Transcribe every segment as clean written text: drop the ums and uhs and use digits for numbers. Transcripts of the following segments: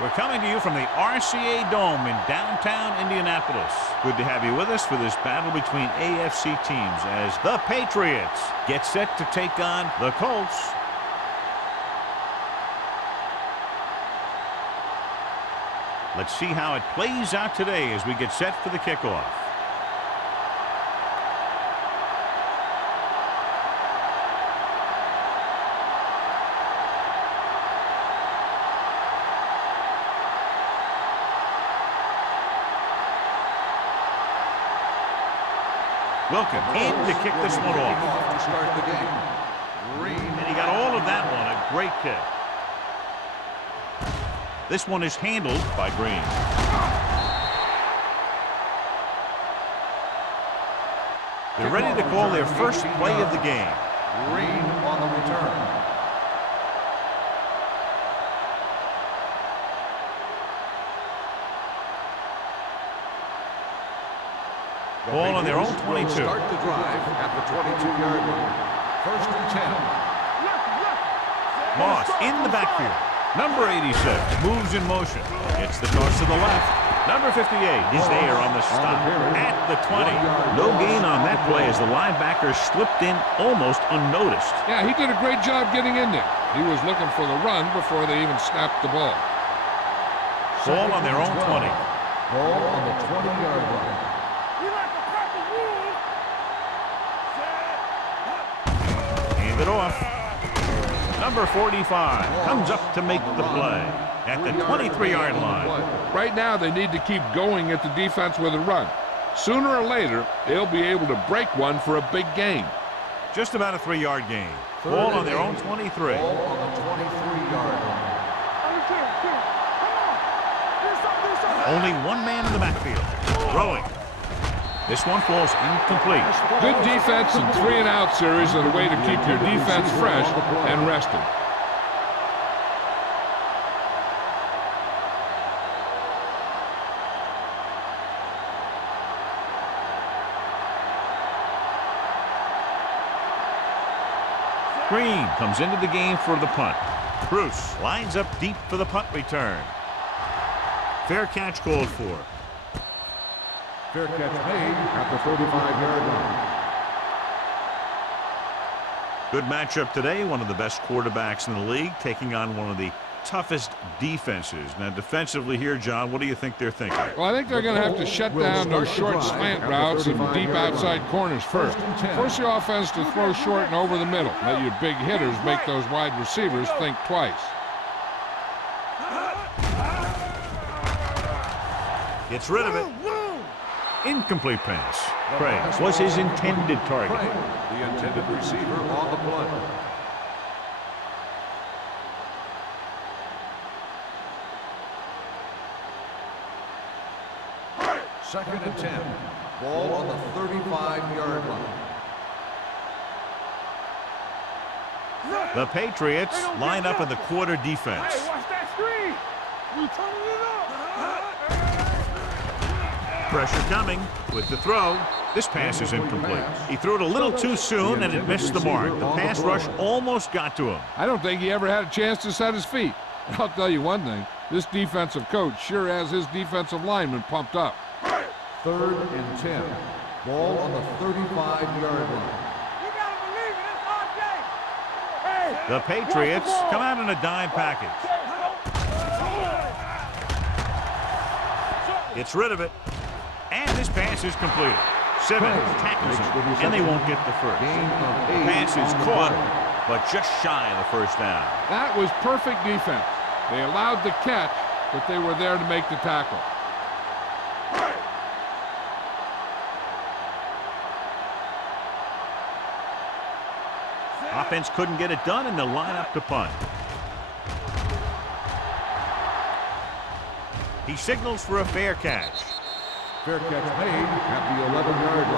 We're coming to you from the RCA Dome in downtown Indianapolis. Good to have you with us for this battle between AFC teams as the Patriots get set to take on the Colts. Let's see how it plays out today as we get set for the kickoff. Wilkin in to kick this one off. To start the game. And he got all of that one. A great kick. This one is handled by Green. They're ready to call their first play of the game. Green on the return. Ball on their own 22. Start the drive at the 22-yard line. First and 10. Moss in the backfield. Number 86 moves in motion. Gets the toss to the left. Number 58 is there on the stop at the 20. No gain on that play as the linebacker slipped in almost unnoticed. Yeah, he did a great job getting in there. He was looking for the run before they even snapped the ball. Ball on their own 20. Ball on the 20-yard line. Hand it off. Number 45 comes up to make the play at the 23-yard line. Right now, they need to keep going at the defense with a run. Sooner or later, they'll be able to break one for a big gain. Just about a 3-yard gain. Ball on their own 23. Ball on the 23-yard line. Only one man in the backfield. Throwing. This one falls incomplete. Good defense and 3-and-out series are the way to keep your defense fresh and rested. Green comes into the game for the punt. Bruce lines up deep for the punt return. Fair catch called for. Fair catch made at the 45-yard line. Good matchup today. One of the best quarterbacks in the league taking on one of the toughest defenses. Now defensively here, John, what do you think they're thinking? Well, I think they're going to have to shut down those short slant routes and deep outside corners first. Force your offense to throw short and over the middle. Let your big hitters make those wide receivers think twice. Gets rid of it. Incomplete pass. Craig was his intended target. The intended receiver on the play. Second and 10. Ball on the 35-yard line. The Patriots line up in the quarter defense. Hey, watch that screen. You turning it up. Pressure coming with the throw. This pass is incomplete. He threw it a little too soon and it missed the mark. The pass rush almost got to him. I don't think he ever had a chance to set his feet. I'll tell you one thing. This defensive coach sure has his defensive linemen pumped up. Third and 10. Ball on the 35-yard line. You gotta believe it. It's RJ. Hey, The Patriots come out in a dime package. Gets rid of it. And this pass is completed. Simmons tackles him, and they won't get the first. Pass is caught, but just shy of the first down. That was perfect defense. They allowed the catch, but they were there to make the tackle. Offense couldn't get it done, and they'll line up to punt. He signals for a fair catch. Fair catch made at the 11-yard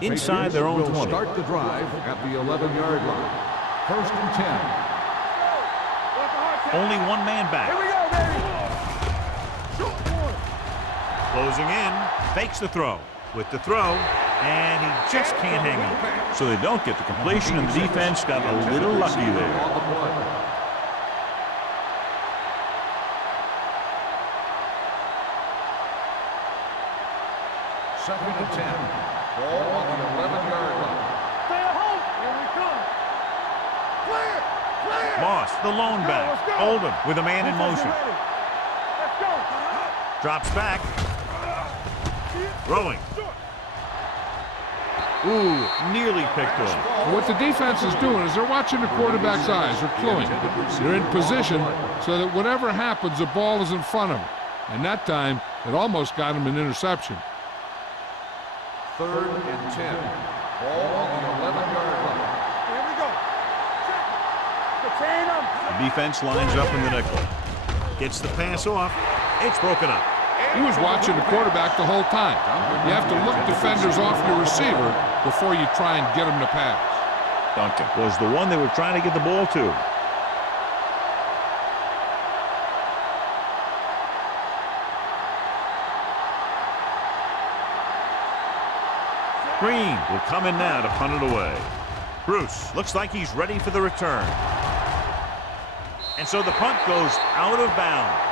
line. Inside their own 20. Start the drive at the 11-yard line. First and 10. Only one man back. Here we go, baby. Closing in, fakes the throw. with the throw, and he just can't hang on. So they don't get the completion, and the defense got a little lucky there. Second and 10. Ball on the 11-yard line. Stay at home. Here we come. Clear. Clear. Moss, the lone back. Oldham with a man in motion. Let's go. Drops back. Throwing. Ooh, nearly picked off. What the defense is doing is they're watching the quarterback's eyes. They're cluing. They're in position so that whatever happens, the ball is in front of them. And that time, it almost got him an interception. Third and 10. Ball on the 11-yard line. Here we go. Contain them. The defense lines up in the nickel. Gets the pass off. It's broken up. He was watching the quarterback the whole time. You have to look defenders off your receiver before you try and get him to pass. Duncan was the one they were trying to get the ball to. Green will come in now to punt it away. Bruce looks like he's ready for the return. And so the punt goes out of bounds.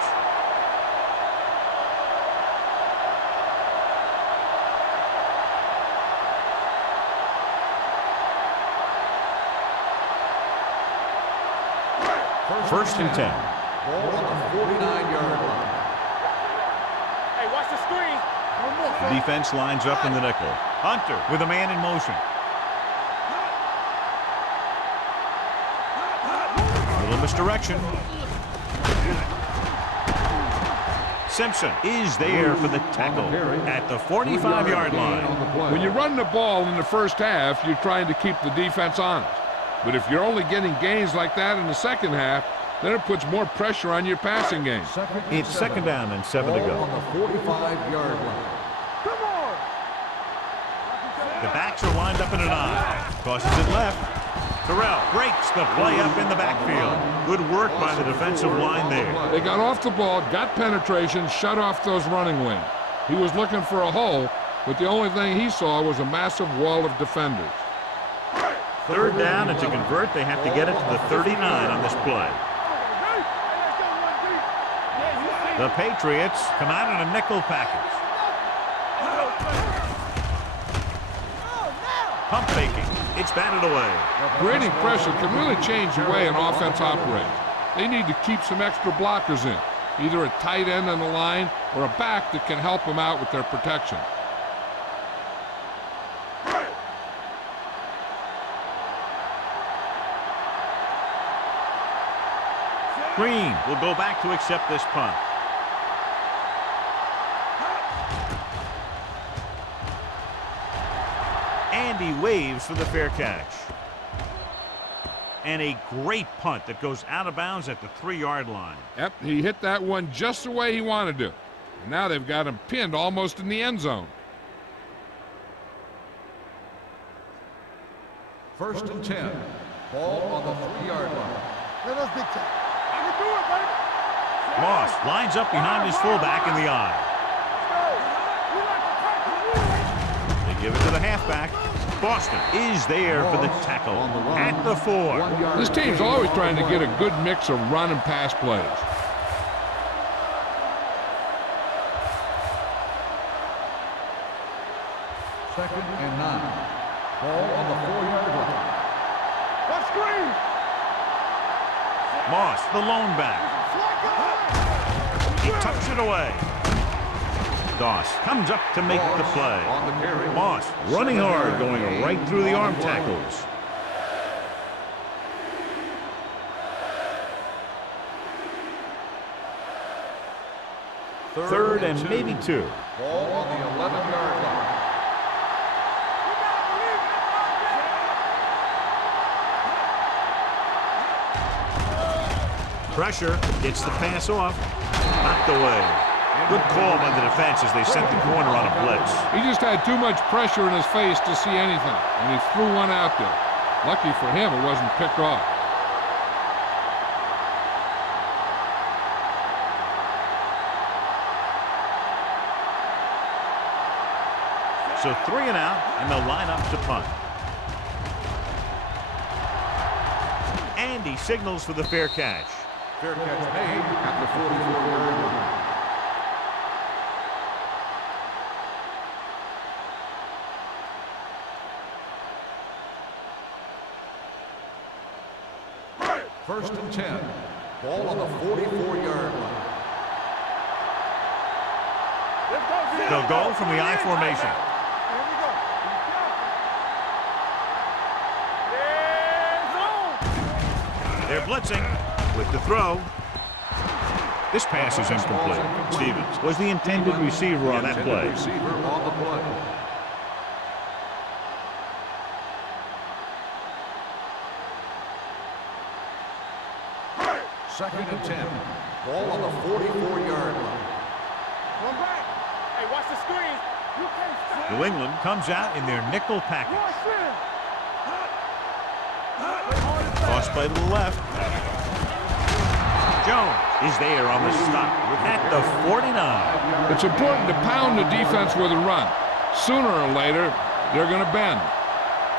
First and 10. Ball on the 49-yard line. Hey, watch the screen. One more. The defense lines up in the nickel. Hunter with a man in motion. A little misdirection. Simpson is there for the tackle at the 45-yard line. When you run the ball in the first half, you're trying to keep the defense honest. But if you're only getting gains like that in the second half, then it puts more pressure on your passing game. It's second down and 7 to Ball go. on the 45-yard line. Come on. The backs are lined up in an I. Tosses it left. Terrell breaks the play up in the backfield. Good work by the defensive line there. They got off the ball, got penetration, shut off those running lanes. He was looking for a hole, but the only thing he saw was a massive wall of defenders. Third down, and to convert, they have to get it to the 39 on this play. The Patriots come out in a nickel package. Pump faking. It's batted away. Creating pressure can really change the way an offense operates. They need to keep some extra blockers in, either a tight end on the line or a back that can help them out with their protection. Green will go back to accept this punt. And he waves for the fair catch. And a great punt that goes out of bounds at the 3-yard line. Yep, he hit that one just the way he wanted to. And now they've got him pinned almost in the end zone. First and 10. Ball on the 3-yard line. Let us big time. I can do it, baby. Moss lines up behind his fullback in the eye. They give it to the halfback. Boston is there for the tackle at the 4. This team's always trying to get a good mix of run and pass plays. Second and 9. Ball on the 4-yard line. Let's screen. Moss, the lone back. He tucks it away. Doss comes up to make the play. On the carry. Moss running hard, going right through the arm tackles. Third and maybe 2. Ball on the 11-yard line. Pressure, gets the pass off, knocked away. Good call by the defense as they sent the corner on a blitz. He just had too much pressure in his face to see anything, and he threw one out there. Lucky for him, it wasn't picked off. So 3 and out, and they'll line up to punt. And he signals for the fair catch. Fair catch made at the 44-yard line. First and 10. Ball on the 44-yard line. They'll go from the I formation. They're blitzing with the throw. This pass is incomplete. Stevens was the intended receiver on that play. Receiver on the play. Second and 10. Ball on the 44-yard line. Come back. Hey, watch the screen. You can't stop. New England comes out in their nickel package. Toss play to the left. Jones is there on the stop at the 49. It's important to pound the defense with a run. Sooner or later, they're going to bend.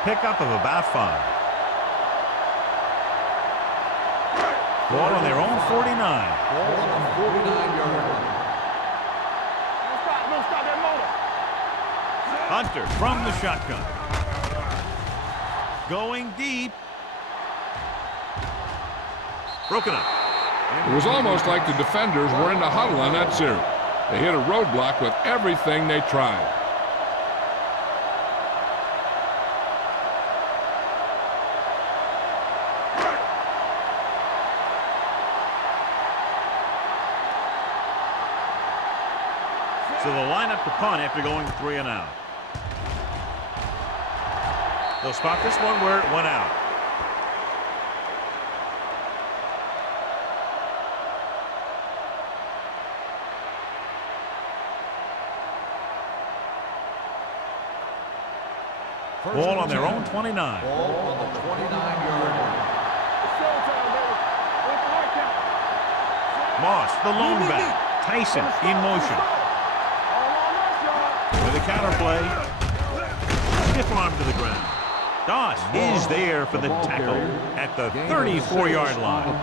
Pickup of about 5. Ball on their own 49. Ball on the 49-yard line. Don't stop that motor. Hunter from the shotgun. Going deep. Broken up. It was almost like the defenders were in the huddle on that series. They hit a roadblock with everything they tried. So they'll line up to punt after going 3 and out. They'll spot this one where it went out. Ball on their own 29. Ball on the 29-yard line. Moss, the lone back. Tyson in motion. With a counter play. Stiff arm to the ground. Doss is there for the tackle at the 34-yard line.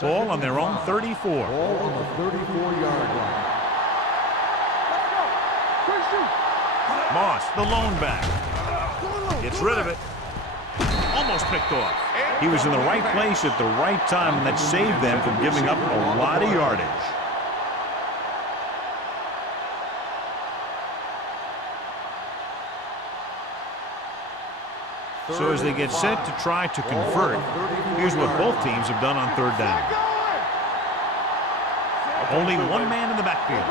Ball on their own 34. Ball on the 34-yard line. Moss, the lone back. Gets rid of it. Almost picked off. He was in the right place at the right time, and that saved them from giving up a lot of yardage. So as they get set to try to convert, here's what both teams have done on 3rd down. Only one man in the backfield.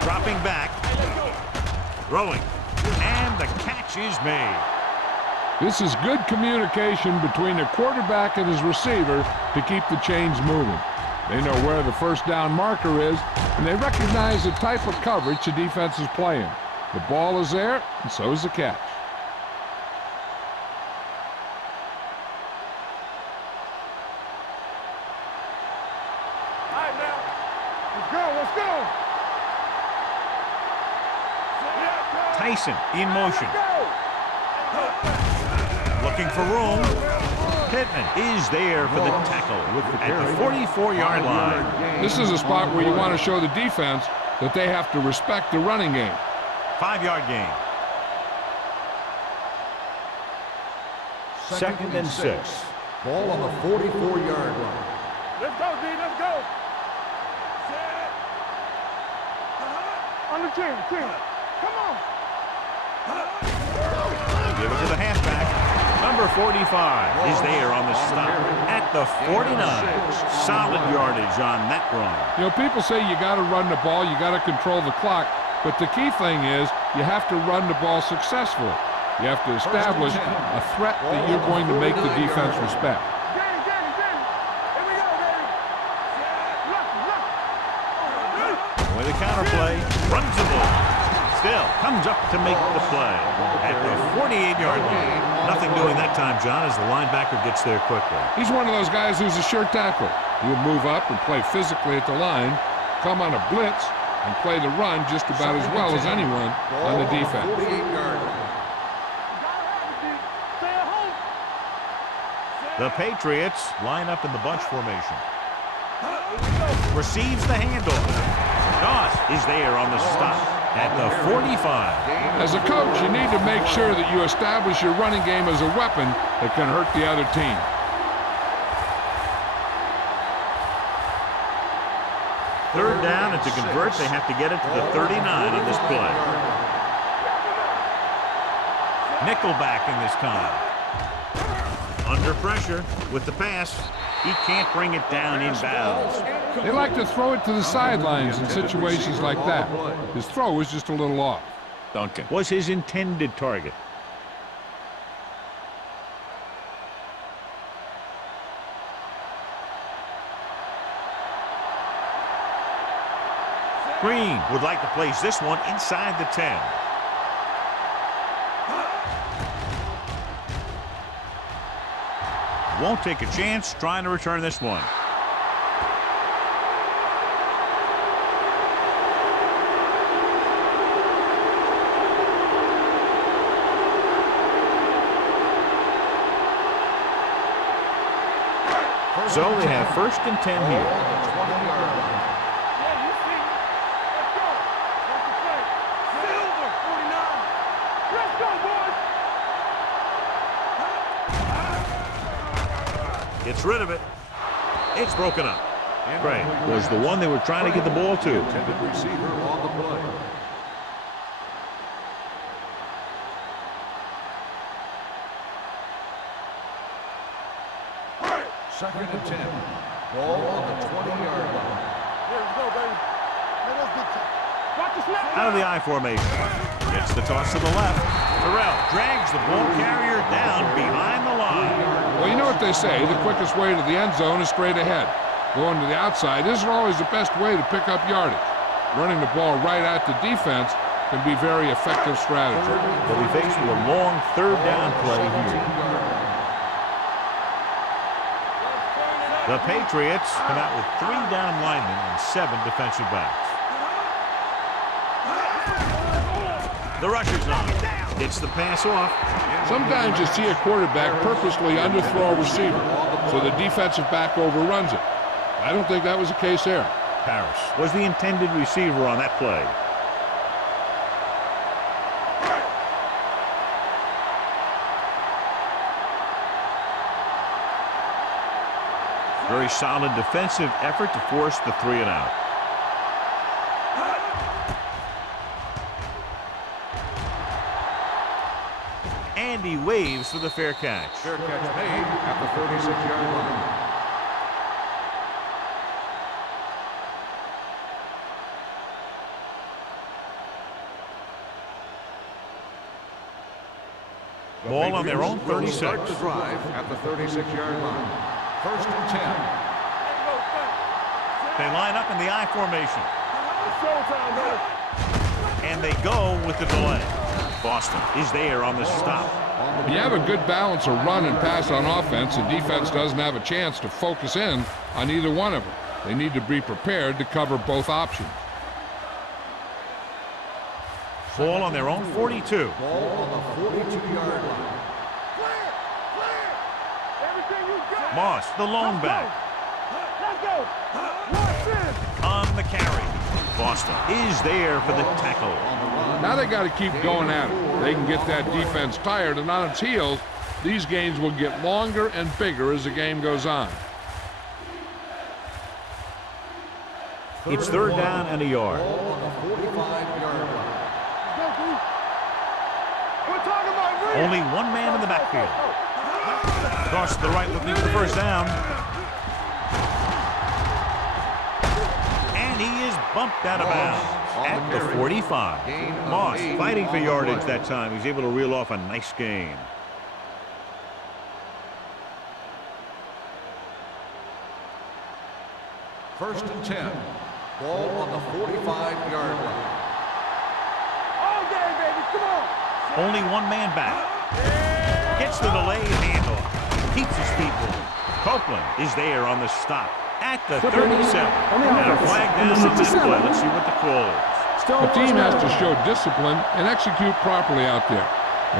Dropping back. Throwing. And the catch is made. This is good communication between the quarterback and his receiver to keep the chains moving. They know where the first down marker is, and they recognize the type of coverage the defense is playing. The ball is there, and so is the catch. Let's go. Tyson in motion. Looking for room. Pittman is there for the tackle at the 44-yard line. This is a spot where you want to show the defense that they have to respect the running game. 5-yard gain. Second and 6. Ball on the 44-yard line. Let's go, D. Let's go. On the 10. Come on. Give it to the halfback. Number 45 is there on the stop at the 49. Solid yardage on that run. You know, people say you got to run the ball, you got to control the clock, but the key thing is you have to run the ball successfully. You have to establish a threat that you're going to make the defense respect. With a counter play, runs the ball. still comes up to make the play at the 48-yard line. Nothing doing that time, John, as the linebacker gets there quickly. He's one of those guys who's a sure tackler. He'll move up and play physically at the line, come on a blitz, and play the run just about as well as anyone on the defense. The Patriots line up in the bunch formation. Receives the handoff. Doss is there on the stop at the 45. As a coach, you need to make sure that you establish your running game as a weapon that can hurt the other team. Third down, and to convert, they have to get it to the 39 on this play. Nickelback in this time. Under pressure with the pass. He can't bring it down inbounds. They like to throw it to the sidelines in situations like that. His throw was just a little off. Duncan was his intended target. Green would like to place this one inside the 10. Won't take a chance trying to return this one. So they have 1st and 10 here. Gets rid of it. It's broken up. Gray was the one they were trying to get the ball to. Intended receiver on the play. Second and 10. Ball on the 20-yard line. There we go, baby. Man, that's good time. Watch the snap. Out of the I formation. Gets the toss to the left. Terrell drags the ball carrier down behind the line. Well, you know what they say, the quickest way to the end zone is straight ahead. Going to the outside isn't always the best way to pick up yardage. Running the ball right at the defense can be very effective strategy. They'll be faced with a long 3rd down play here. The Patriots come out with 3 down linemen and 7 defensive backs. The rusher's on. Gets the pass off. Sometimes you see a quarterback purposely underthrow a receiver, so the defensive back overruns it. I don't think that was the case there. Harris was the intended receiver on that play. Very solid defensive effort to force the 3 and out. And he waves for the fair catch. Fair catch made at the 36-yard line. Ball on their own 36. Start the drive at the 36-yard line. 1st and 10. They line up in the I formation. And they go with the delay. Boston is there on the stop. When you have a good balance of run and pass on offense, the defense doesn't have a chance to focus in on either one of them. They need to be prepared to cover both options. Ball on their own 42. Ball on the 42-yard line. Moss, the lone back. Let's go. On the carry. Boston is there for the tackle. Now they got to keep going at it. They can get that defense tired and on its heels. These games will get longer and bigger as the game goes on. It's 3rd down and a yard. Ball on the 45-yard line. Only one man in the backfield. Toss to the right looking for the 1st down. And he is bumped out of bounds at the 45. Moss fighting for yardage that time. He's able to reel off a nice gain. First and 10. Ball on the 45-yard line. Only one man back. Gets the delayed handoff. Keeps his feet moving. Copeland is there on the stop at the 37. And a flag down on this play. Let's see what the call is. The team has to show discipline and execute properly out there.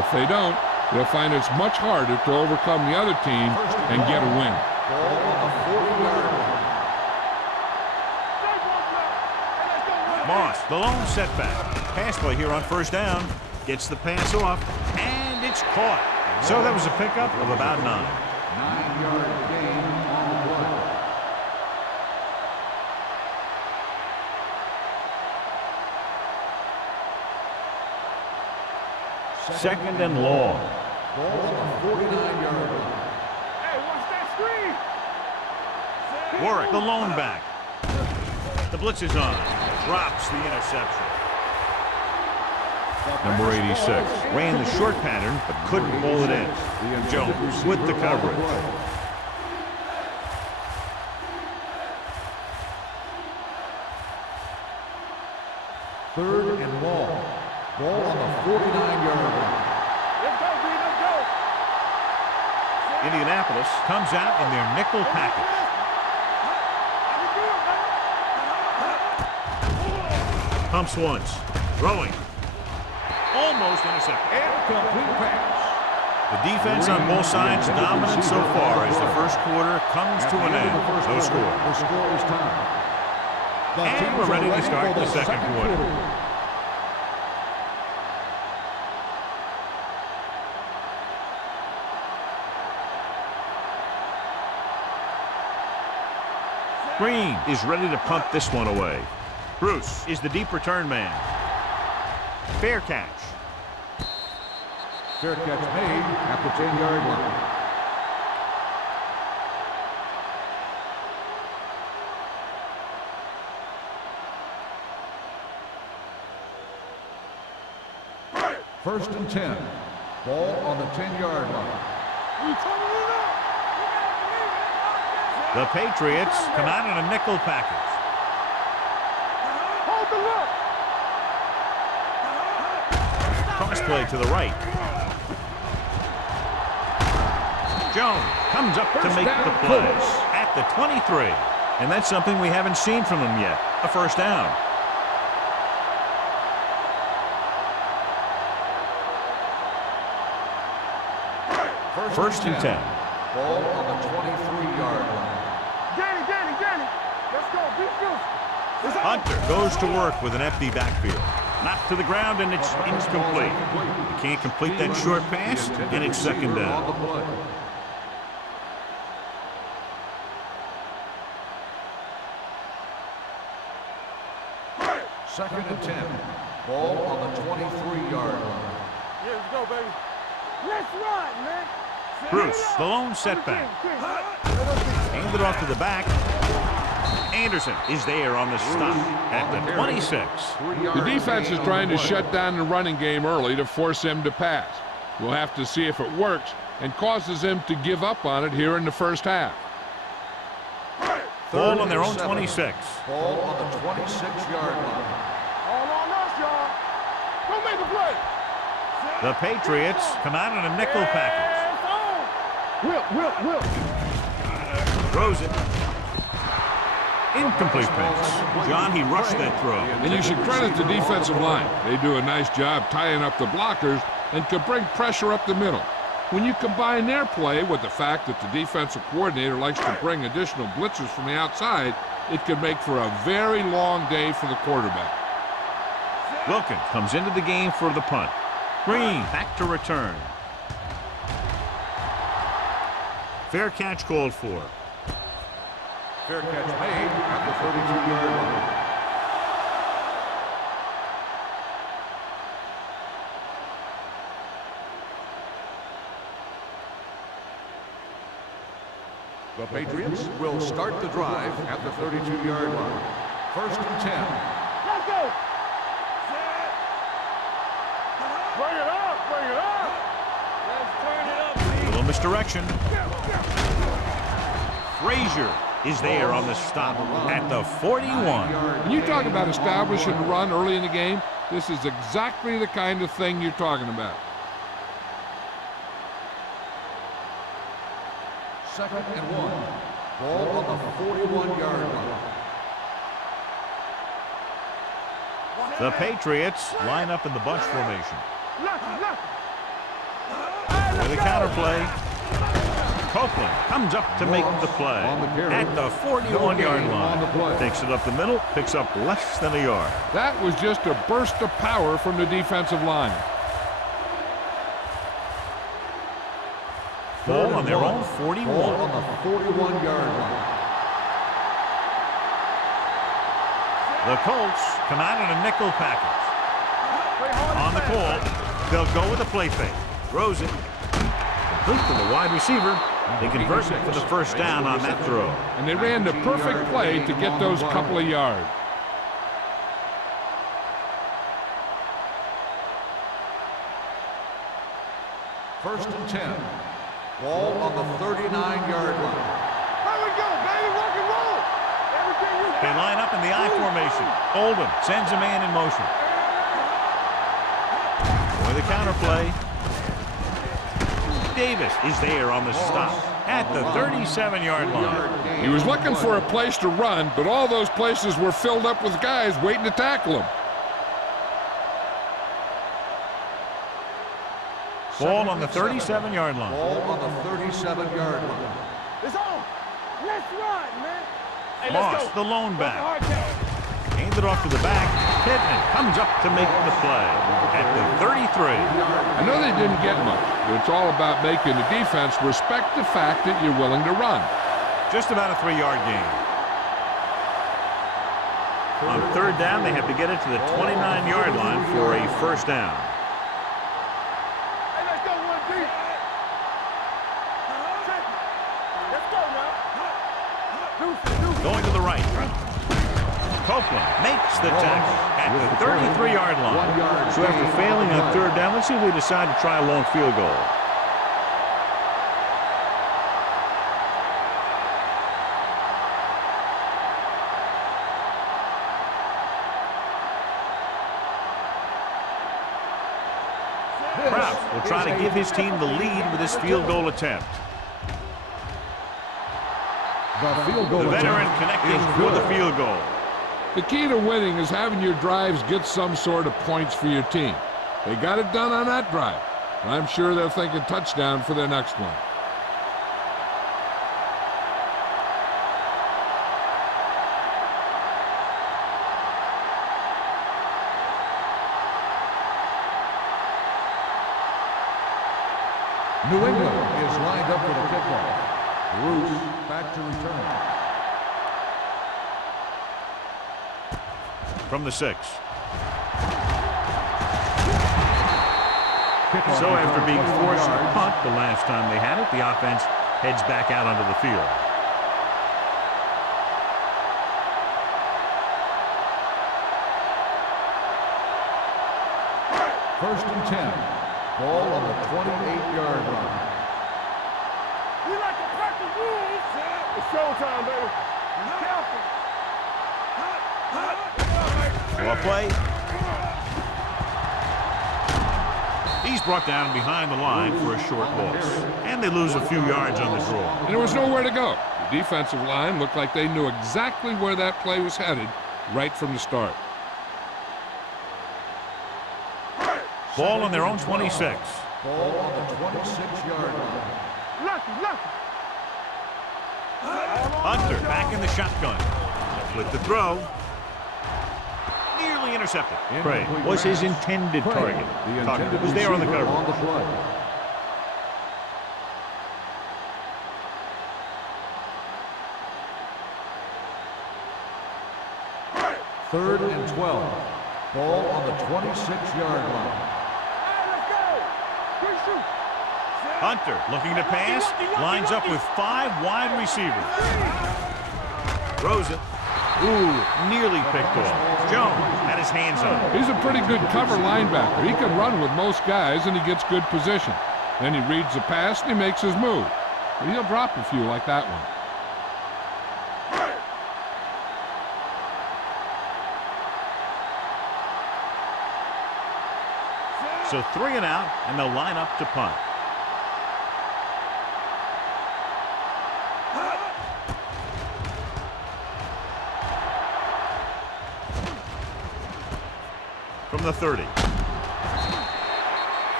If they don't, they'll find it's much harder to overcome the other team and get a win. Ball on the 40-yard line. Moss, the lone setback. Pass play here on first down. Gets the pass off, and it's caught. So that was a pickup of about 9. 9-yard gain on the play. Second and long. Ball on the 49-yard line. Hey, watch that screen. Warwick, the lone back. The blitz is on. Drops the interception. Number 86 ran the short pattern but couldn't pull it in. Jones with the coverage. Third and long. Ball on the 49-yard line. Let's go, B, let's go. Indianapolis comes out in their nickel package. Pumps once. Throwing. Almost intercepted. Incomplete pass. The defense on both sides dominant so far as the first quarter comes to an end. No score. The score is tied. And we're ready to start the second quarter. Green is ready to punt this one away. Bruce is the deep return man. Fair catch. Fair catch made at the 10-yard line. First and 10. Ball on the 10-yard line. The Patriots come out in a nickel package. Hold the look. Cross play to the right. Jones comes up to make the play at the 23. And that's something we haven't seen from him yet. A first down. First and 10. Ball on the 23-yard line. Danny. Let's go. Be beautiful. Hunter goes to work with an empty backfield. Knocked to the ground, and it's incomplete. You can't complete that short pass, and it's second down. On the play. Second and 10. Ball on the 23-yard line. Yeah, let's go, baby. Let's run, man. Bruce, the lone setback. Handed off to the back. Anderson is there on the stop at the 26. The defense is trying to shut down the running game early to force him to pass. We'll have to see if it works and causes him to give up on it here in the first half. Ball on their own 26. Ball on the 26-yard line. All on us, y'all. Go make the play. The Patriots come out in a nickel package. Will. Throws it. Incomplete pass. John, he rushed that throw. And you should credit the defensive line. They do a nice job tying up the blockers and can bring pressure up the middle. When you combine their play with the fact that the defensive coordinator likes to bring additional blitzers from the outside, it can make for a very long day for the quarterback. Wilkins comes into the game for the punt. Green back to return. Fair catch called for. Fair catch made at the 32-yard line. The Patriots will start the drive at the 32-yard line. First and 10. Let's go. Bring it up. Let's turn it up, A little misdirection. Frazier is there on the stop at the 41. When you talk about establishing the run early in the game, This is exactly the kind of thing you're talking about. Second and 1. Ball on the 41-yard line. The Patriots line up in the bunch formation. With a counter play. Copeland comes up to make the play at the 41-yard line. Takes it up the middle, picks up less than a yard. That was just a burst of power from the defensive line. Ball on their own 41. Ball on the 41-yard line. The Colts come out in a nickel package. On the call, they'll go with a play fake. Throws it. Complete to the wide receiver. They convert it for the first down on that throw. And they ran the perfect play to get those couple of yards. First and 10. Ball on the 39-yard line. There we go, baby. Rock and roll. Everything you They line up in the I formation. Oldham sends a man in motion. With a counter play. Davis is there on the stop at the 37-yard line. He was looking for a place to run, but all those places were filled up with guys waiting to tackle him. Ball on the 37-yard line. Ball on the 37-yard line. It's on. Let's run, man. Hey, Moss, the lone back. Handed off to the back. Pittman comes up to make the play at the 33. I know they didn't get much, but it's all about making the defense respect the fact that you're willing to run. Just about a 3-yard gain. On third down, they have to get it to the 29-yard line for a first down. Hey, let's go, one deep. Let's go now. Going to the right. Copeland makes the tackle at the 33-yard line. So after failing on third down, let's see if they decide to try a long field goal. Kraft will try to give his team the lead with his field goal attempt. The veteran connecting for the field goal. The key to winning is having your drives get some sort of points for your team. They got it done on that drive. I'm sure they're thinking touchdown for their next one. New England is lined up for the kickoff. Bruce back to return. From the 6. So after being forced to punt the last time they had it, the offense heads back out onto the field. First and 10. Ball on the 28-yard line. We like the purple rules. It's showtime, baby. Be careful. Well play. He's brought down behind the line for a short loss. And they lose a few yards on the draw. And there was nowhere to go. The defensive line looked like they knew exactly where that play was headed right from the start. Ball on their own 26. Ball on the 26-yard line. Lucky. Hunter back in the shotgun. With the throw. Nearly intercepted. Craig was his intended target. Tucker was there on the cover. On the play. Third and 12. Ball on the 26-yard line. Hunter looking to pass. Lines up with 5 wide receivers. Throws it. Ooh, nearly picked off. Jones had his hands on it. He's a pretty good cover linebacker. He can run with most guys, and he gets good position. Then he reads the pass, and he makes his move. But he'll drop a few like that one. So 3 and out, and they'll line up to punt. From the 30.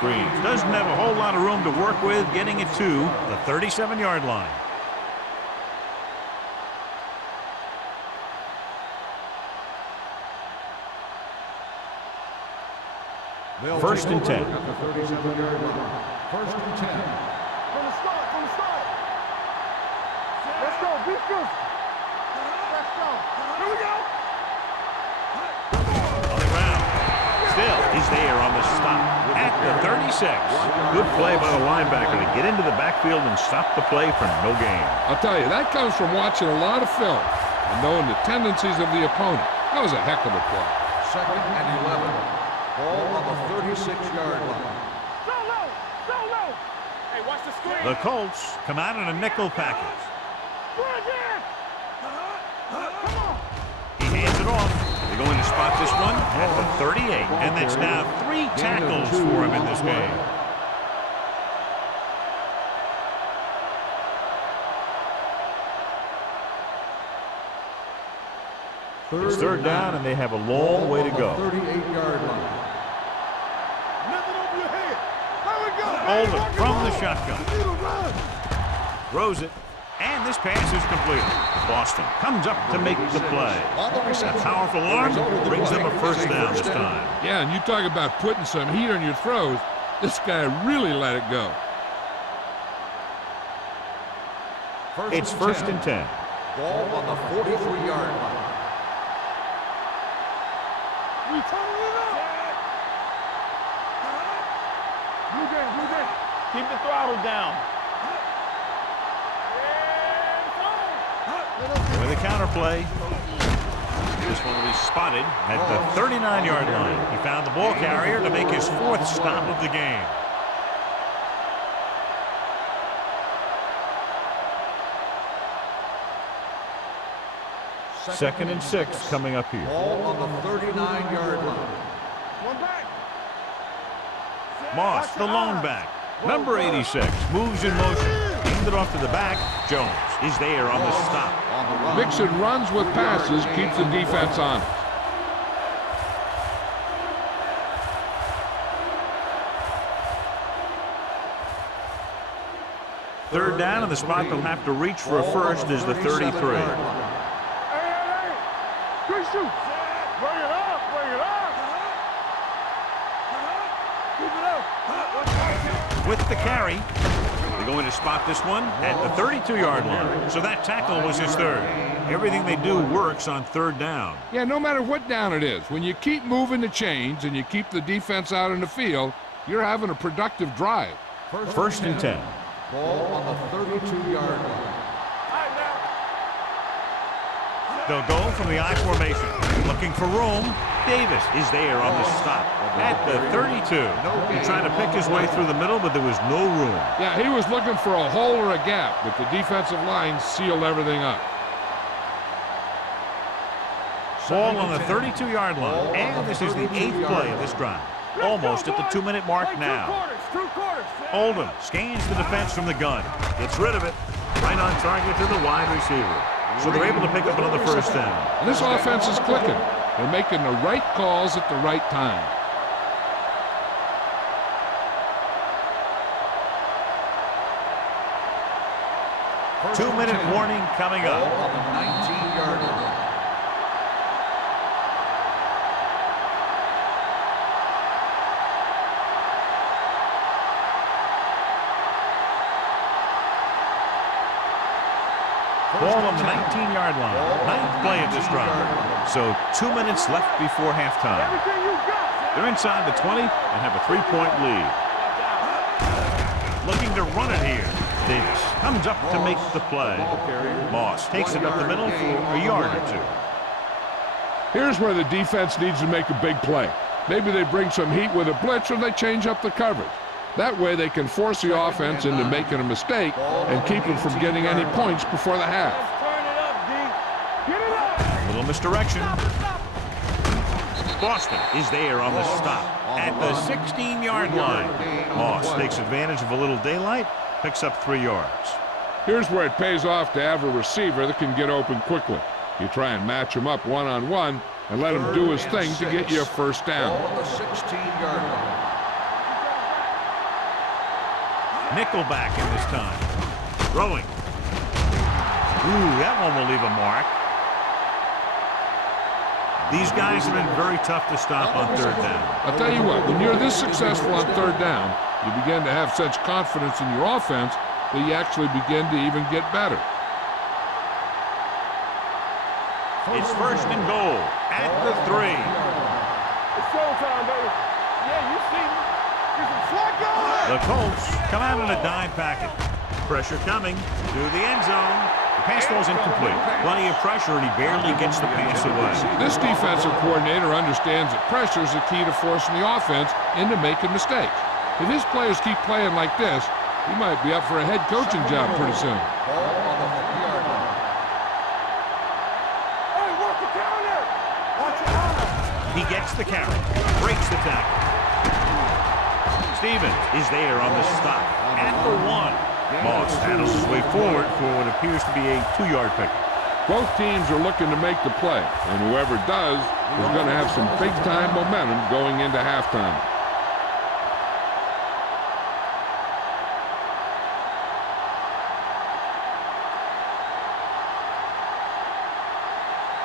Greaves doesn't have a whole lot of room to work with, getting it to the 37-yard line. First and 10. At the 37-yard line. First and 10. From the start, from the start. Let's go, be good. Let's go. Here we go. On the ground. Still, he's there on the stop at the 36. Good play by the linebacker to get into the backfield and stop the play for no gain. I'll tell you, that comes from watching a lot of film and knowing the tendencies of the opponent. That was a heck of a play. Second and 11. Ball on the 36-yard line. So low, so low. Hey, watch the screen. The Colts come out in a nickel package. Bring it. Come on. He hands it off. They're going to spot this one at the 38, and that's now 3 tackles for him in this game. It's third down, and they have a long way to go. 38-yard line. Nothing over your head. There we go. Oldham from the shotgun. Throws it, and this pass is completed. Boston comes up to make the play. A powerful arm brings them a first down this time. Yeah, and you talk about putting some heat on your throws. This guy really let it go. It's first and 10. Ball on the 43-yard line. We turning it up. Blue game, blue game. Keep the throttle down. With a counterplay. This one will be spotted at the 39-yard line. He found the ball carrier to make his 4th stop of the game. Second and 6 coming up here. Ball on the 39-yard line. One back. Moss, the lone back. Number 86 moves in motion. Aimed it off to the back. Jones is there on the stop. On the run. Mixing runs with passes keeps the defense honest. Third down, and the spot they'll have to reach for a first is the 33. Hey. Good shoot. Bring it up, bring it up. Keep it up. With the carry, they're going to spot this one at the 32-yard line. So that tackle was his 3rd. Everything they do works on third down. Yeah, no matter what down it is, when you keep moving the chains and you keep the defense out in the field, you're having a productive drive. First and 10. Ball on the 32-yard line. They'll go from the I formation. Looking for room. Davis is there on the stop at the 32. He's trying to pick his way through the middle, but there was no room. Yeah, he was looking for a hole or a gap, but the defensive line sealed everything up. Ball on the 32-yard line. And this is the 8th play of this drive. Almost at the 2-minute mark now. Oldham scans the defense from the gun. Gets rid of it. Right on target to the wide receiver. So they're able to pick up another first down. And this offense is clicking. They're making the right calls at the right time. Two-minute warning coming up. Ball on the 19-yard line. Ball on the 19-yard line. 9th play of this drive. So 2 minutes left before halftime. They're inside the 20 and have a 3-point lead. Looking to run it here. Davis comes up to make the play. Moss takes it up the middle for a yard or 2. Here's where the defense needs to make a big play. Maybe they bring some heat with a blitz or they change up the coverage. That way they can force the offense into making a mistake and keep them from getting any points before the half. A little misdirection. Boston is there on the stop at the 16-yard line. Moss takes advantage of a little daylight, picks up 3 yards. Here's where it pays off to have a receiver that can get open quickly. You try and match him up one-on-one and let him do his thing to get you a first down. Ball on the 16-yard line. Nickelback in this time. Throwing. Ooh, that one will leave a mark. These guys have been very tough to stop on third down. I'll tell you what, when you're this successful on third down, you begin to have such confidence in your offense that you actually begin to even get better. It's first and goal at the 3. It's showtime, baby. Yeah, you see me. You can flag on. The Colts come out in a dime packet. Pressure coming to the end zone. The pass goes incomplete. Plenty of pressure, and he barely gets the pass away. This defensive coordinator understands that pressure is the key to forcing the offense into making mistakes. If his players keep playing like this, he might be up for a head coaching job pretty soon. Ball on the 50-yard line. Hey, work the counter. Watch your eyes. He gets the carry, breaks the tackle. Stevens is there on the stop at the 1. Moss handles his way forward for what appears to be a 2-yard pick. Both teams are looking to make the play, and whoever does is going to have some big-time momentum going into halftime.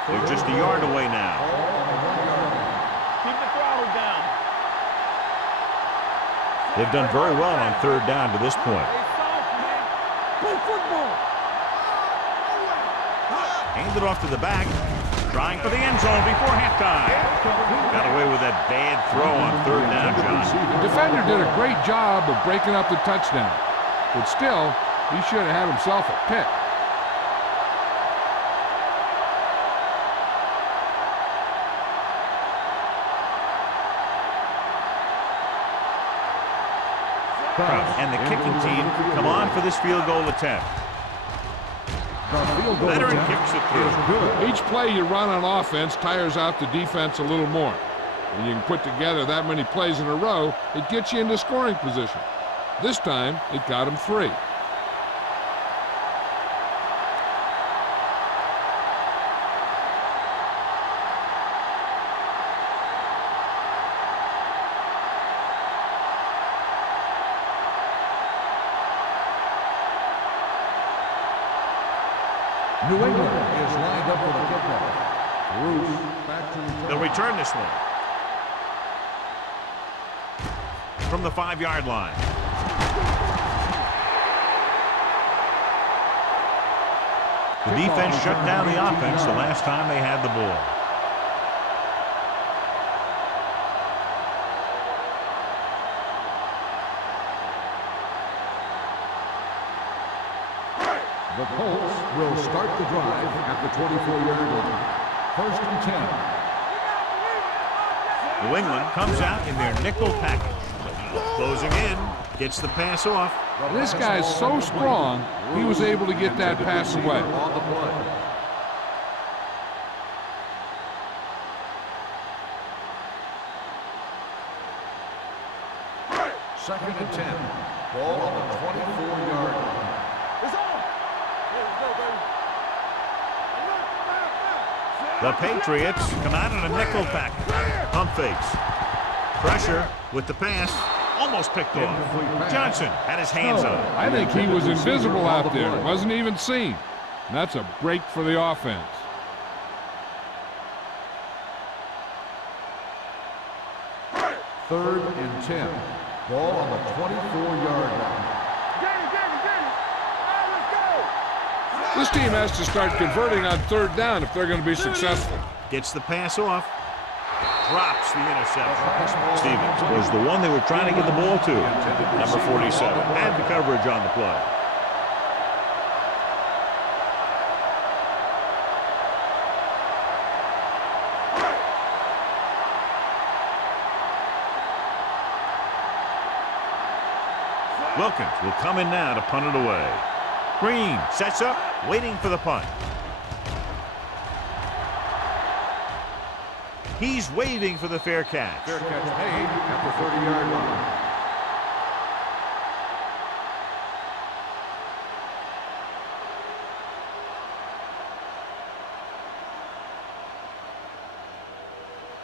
They're just a yard away now. Keep the throttle down. They've done very well on third down to this point. Play football. Handed off to the back, trying for the end zone before halftime. Got away with that bad throw on third down, John. The defender did a great job of breaking up the touchdown, but still, he should have had himself a pick. And the kicking team come on for this field goal attempt. Veteran kicks it through. Each play you run on offense tires out the defense a little more. When you can put together that many plays in a row, it gets you into scoring position. This time, it got him 3. New England is lined up for the kickoff. Bruce back to return. They'll return this one. From the 5-yard line. The defense shut down the offense the last time they had the ball. The Colts will start the drive at the 24-yard line. First and 10. New England comes out in their nickel package. Closing in, gets the pass off. This guy's so strong, he was able to get that pass away. On the play. Second and 10. Ball on the 24-yard line. It's on. Let's go, baby. The Patriots come out in a nickel package. Pump fakes. Pressure with the pass. Almost picked off. Johnson had his hands on it. I think he was invisible out there. Wasn't even seen. And that's a break for the offense. Third and 10. Ball on the 24-yard line. This team has to start converting on third down if they're going to be successful. Gets the pass off. Drops the interception. Stevens was the one they were trying to get the ball to. Number 47. And the coverage on the play. Wilkins will come in now to punt it away. Green sets up, waiting for the punt. He's waving for the fair catch. Fair catch made at the 30-yard line.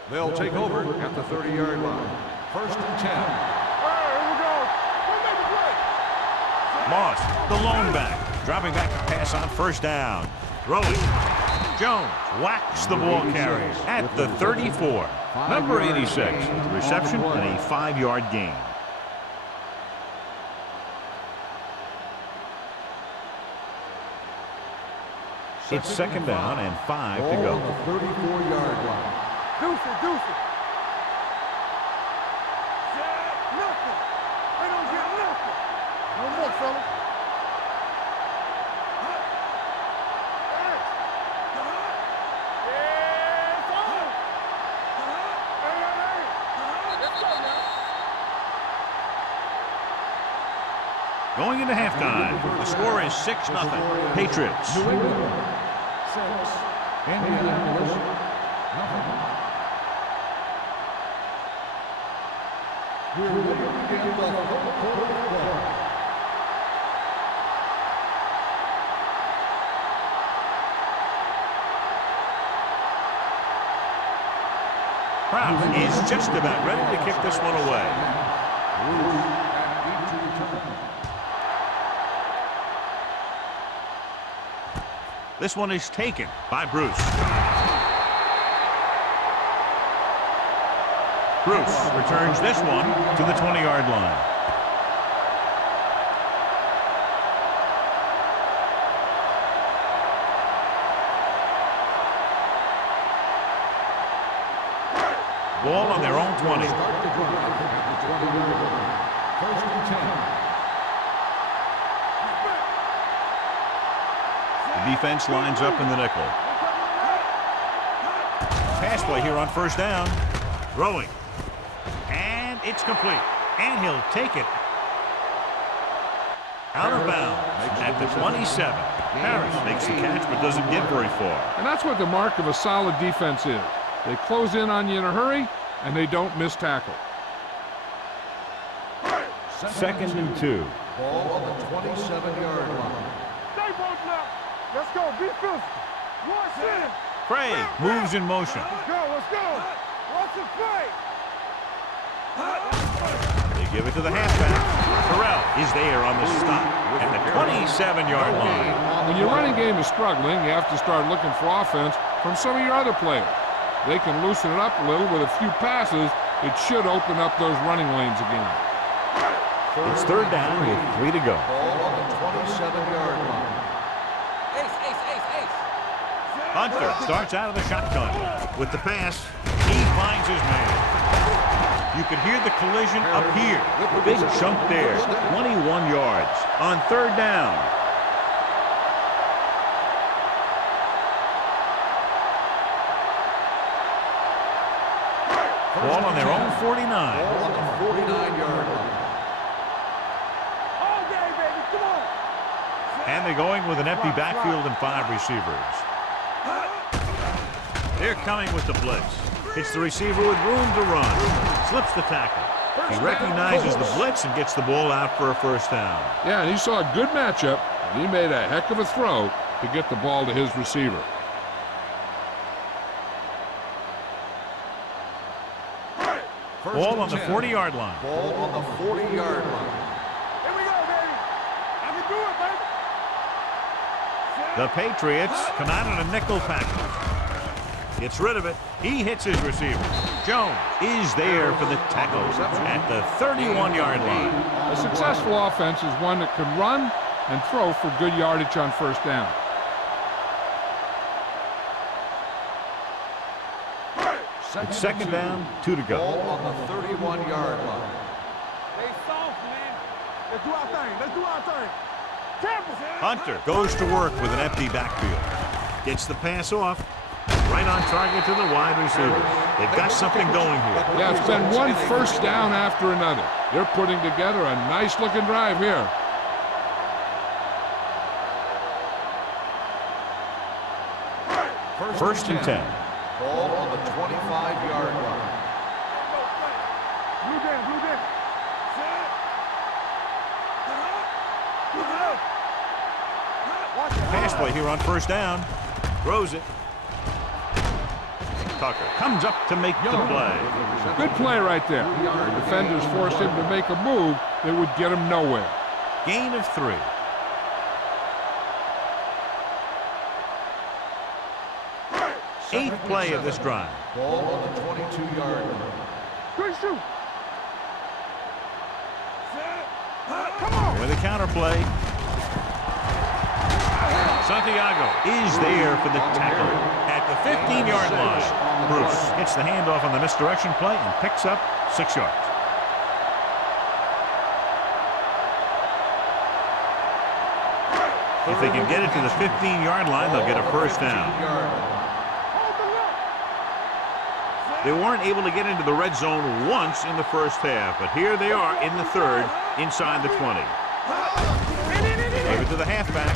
They'll take over at the 30-yard line. 1st and 10. Here we go. We'll make a play. Moss, the lone back, dropping back to pass on 1st down. Throwing. Jones whacks the ball carrier at the 34. Number 86, reception and a 5-yard gain. It's 2nd down and 5 to go. On the 34-yard line. Deuce it, deuce it. Nothing. They don't get nothing. No more, fellas. Going into halftime, the score is 6-0. Patriots. New England 6, Indianapolis 0. Here we begin the fourth quarter. Kraft is just about ready to kick this one away. This one is taken by Bruce. Bruce returns this one to the 20-yard line. Ball on their own 20. Start the drive at the 20-yard line. 1st and 10. The defense lines up in the nickel. Pass play here on 1st down. Throwing. And it's complete. And he'll take it out of bounds at the 27. Harris makes the catch but doesn't get very far. And that's what the mark of a solid defense is. They close in on you in a hurry, and they don't miss tackle. 2nd and 2. Ball on the 27-yard line. Stay both now. Let's go. Be physical. Watch it. Craig moves in motion. Let's go. Let's go. Watch it play. They give it to the halfback. Terrell is there on the stop at the 27-yard line. When your running game is struggling, you have to start looking for offense from some of your other players. They can loosen it up a little with a few passes. It should open up those running lanes again. It's 3rd down with 3 to go. Ball on the 27-yard line. Hunter starts out of the shotgun. With the pass, he finds his man. You could hear the collision up here. Big chunk there. 21 yards on 3rd down. Ball on their own 49. Ball on the 49-yard line. All day, baby. Come on. And they're going with an empty backfield and 5 receivers. They're coming with the blitz. It's the receiver with room to run. Slips the tackle. He recognizes the blitz and gets the ball out for a 1st down. Yeah, and he saw a good matchup, and he made a heck of a throw to get the ball to his receiver. Ball on the 40-yard line. Ball on the 40-yard line. Here we go, baby. I can do it, baby. The Patriots come out in a nickel package. Gets rid of it. He hits his receiver. Jones is there for the tackle at the 31-yard line. A successful offense is one that can run and throw for good yardage on 1st down. It's 2nd down, 2 to go. Ball on the 31-yard line. They soft, man. Let's do our thing. Let's do our thing. Temple. Hunter goes to work with an empty backfield. Gets the pass off. Right on target to the wide receiver. They've got something going here. Yeah, it's been one 1st down after another. They're putting together a nice-looking drive here. First and 10. Ball on the 25-yard line. Blue down, blue down. Pass play here on first down. Throws it. Tucker comes up to make the play. Good play right there. The defenders forced him to make a move that would get him nowhere. Gain of 3. Eighth play of this drive. Ball on the 22-yard line. Good shoot. Come on. With a counter play. Santiago is there for the tackle at the 15-yard line. Bruce gets the handoff on the misdirection play and picks up 6 yards. If they can get it to the 15-yard line, they'll get a first down. They weren't able to get into the red zone once in the first half, but here they are in the third, inside the 20. Give it to the halfback.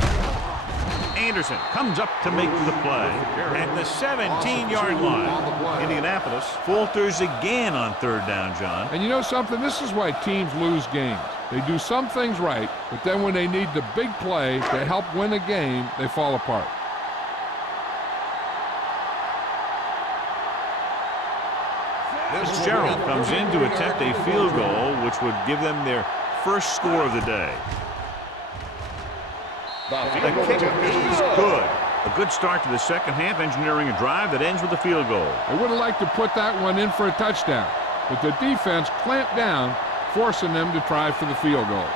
Anderson comes up to make the play at the 17-yard line. Indianapolis falters again on third down, John. And you know something? This is why teams lose games. They do some things right, but then when they need the big play to help win a game, they fall apart. Fitzgerald comes in to attempt a field goal, which would give them their first score of the day. The kick is good. A good start to the second half, engineering a drive that ends with a field goal. They would have liked to put that one in for a touchdown, but the defense clamped down, forcing them to try for the field goal.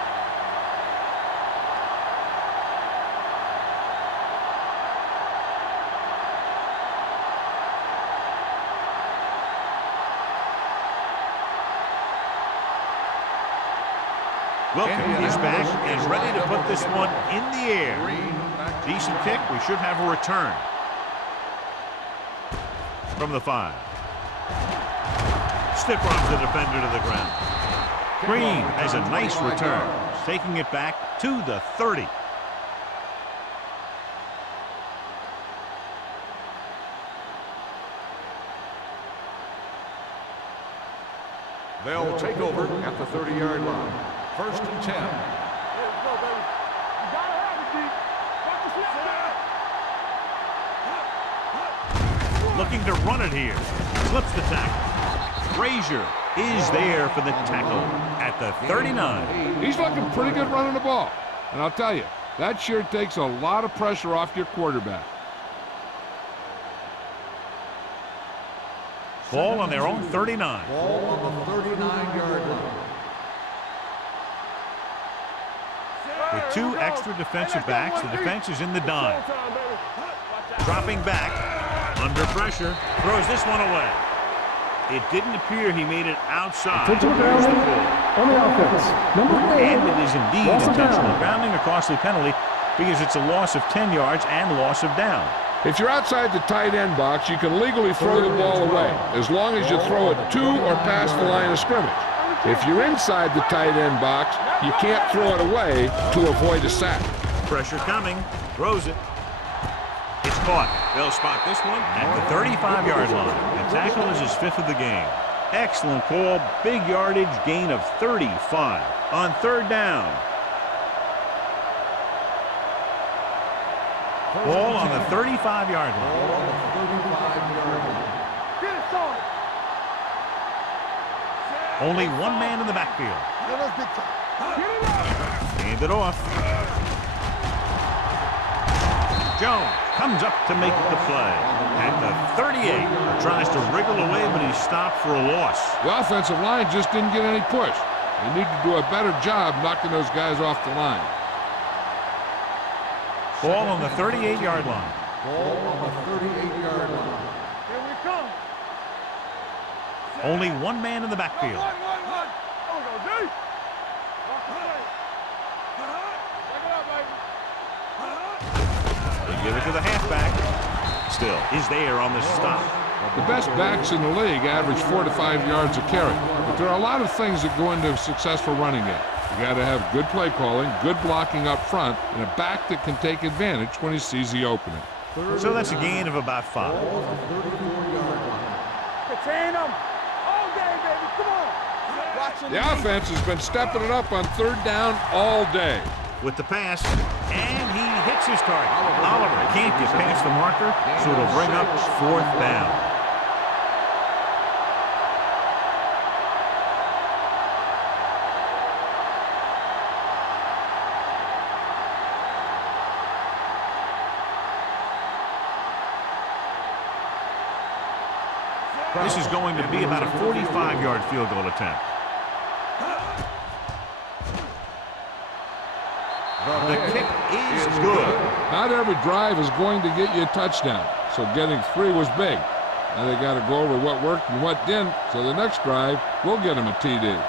Wilkin is back and ready to put this one in the air. Decent kick. We should have a return from the 5. Stiff arms the defender to the ground. Green has a nice return, taking it back to the 30. They'll take over at the 30-yard line. First and 10. Let's go, baby. You gotta have it, D. Watch the snap. Looking to run it here. Slips the tackle. Frazier is there for the tackle at the 39. He's looking pretty good running the ball. And I'll tell you, that sure takes a lot of pressure off your quarterback. Ball on their own 39. Ball on the 39-yard line. With 2 extra defensive backs, the defense is in the dime. Dropping back, under pressure, throws this one away. It didn't appear he made it outside. There's the pull. On the offense, number 4. And it is indeed intentional grounding, a costly penalty because it's a loss of 10 yards and loss of down. If you're outside the tight end box, you can legally throw the ball away, as long as you throw it to or past the line of scrimmage. If you're inside the tight end box, you can't throw it away to avoid a sack. Pressure coming, throws it. It's caught. They'll spot this one at the 35-yard line. The tackle is his 5th of the game. Excellent call, big yardage, gain of 35 on third down. Ball on the 35-yard line. Ball on the 35-yard line. Get it, son. Only one man in the backfield. Get us big time. Get it up. Hand it off. Jones comes up to make the play at the 38. Tries to wriggle away, but he's stopped for a loss. The offensive line just didn't get any push. They need to do a better job knocking those guys off the line. Ball on the 38-yard line. Ball on the 38-yard line. Here we come. Only one man in the backfield. There we go, D. Watch the play. Check it out, baby. They give it to the halfback. Still is there on the stop. The best backs in the league average 4 to 5 yards a carry, but there are a lot of things that go into a successful running game. You got to have good play calling, good blocking up front, and a back that can take advantage when he sees the opening. So that's a gain of about 5. Chain them. All day, baby. Come on. The offense has been stepping it up on third down all day. With the pass, and he hits his target. Oliver can't get past the marker, so it'll bring up fourth down. This is going to be about a 45-yard field goal attempt. The kick is good. Not every drive is going to get you a touchdown, so getting 3 was big. Now they got to go over what worked and what didn't, so the next drive will get them a TD.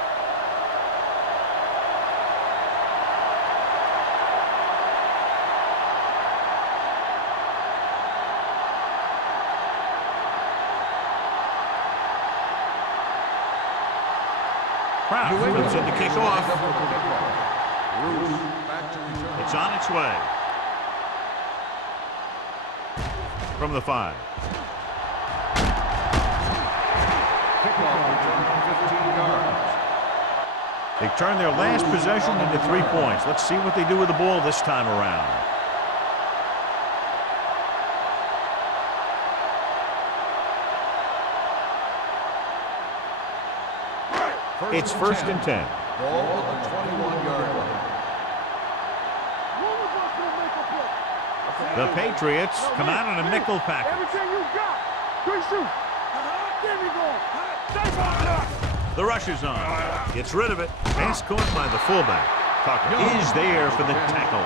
Proud comes in to kick off. It's on its way. From the 5. Kickoff return 15 yards. They turn their last possession into 3 points. Let's see what they do with the ball this time around. It's first and 10. Ball on the 21-yard line. The Patriots come out in a nickel package. Everything you got. Good shoot. There we go. Stay on. The rush is on. Gets rid of it. Pass caught by the fullback. Tucker is there for the tackle.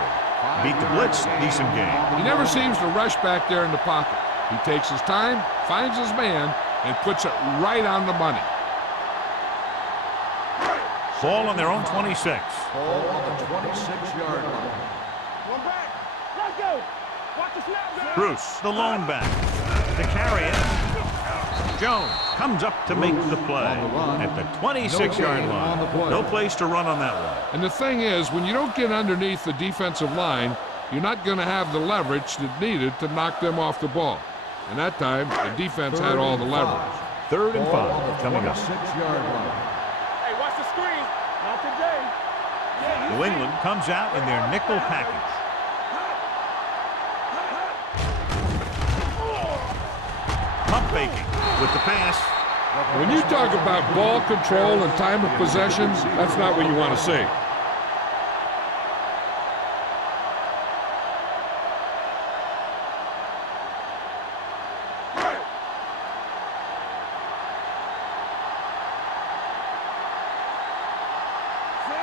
Beat the blitz. Decent game. He never seems to rush back there in the pocket. He takes his time, finds his man, and puts it right on the money. Ball on their own 26. Ball on the 26-yard line. One back. Let's go. Watch the snap, guys. Bruce, the lone back. To carry it. Jones comes up to make the play at the 26-yard line. No place to run on that one. And the thing is, when you don't get underneath the defensive line, you're not going to have the leverage that's needed to knock them off the ball. And that time, the defense had all the leverage. 3rd and 5 coming up. 26-yard line. Hey, watch the screen. Not today. New England comes out in their nickel package. Pump faking with the pass. When you talk about ball control and time of possessions, that's not what you want to see.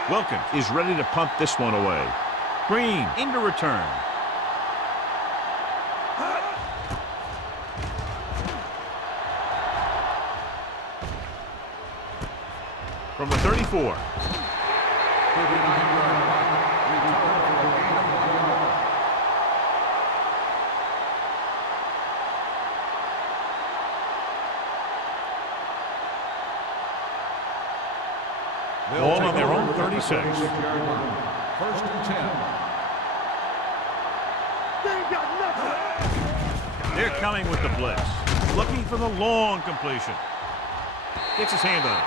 Wilkins is ready to punt this one away. Green into return. From the 34. 39-yard line. Return for a gain of 1 yard. Ball on their own 36. 36-yard line. First and 10. They ain't got nothing. They're coming with the blitz. Looking for the long completion. Gets his hand on it.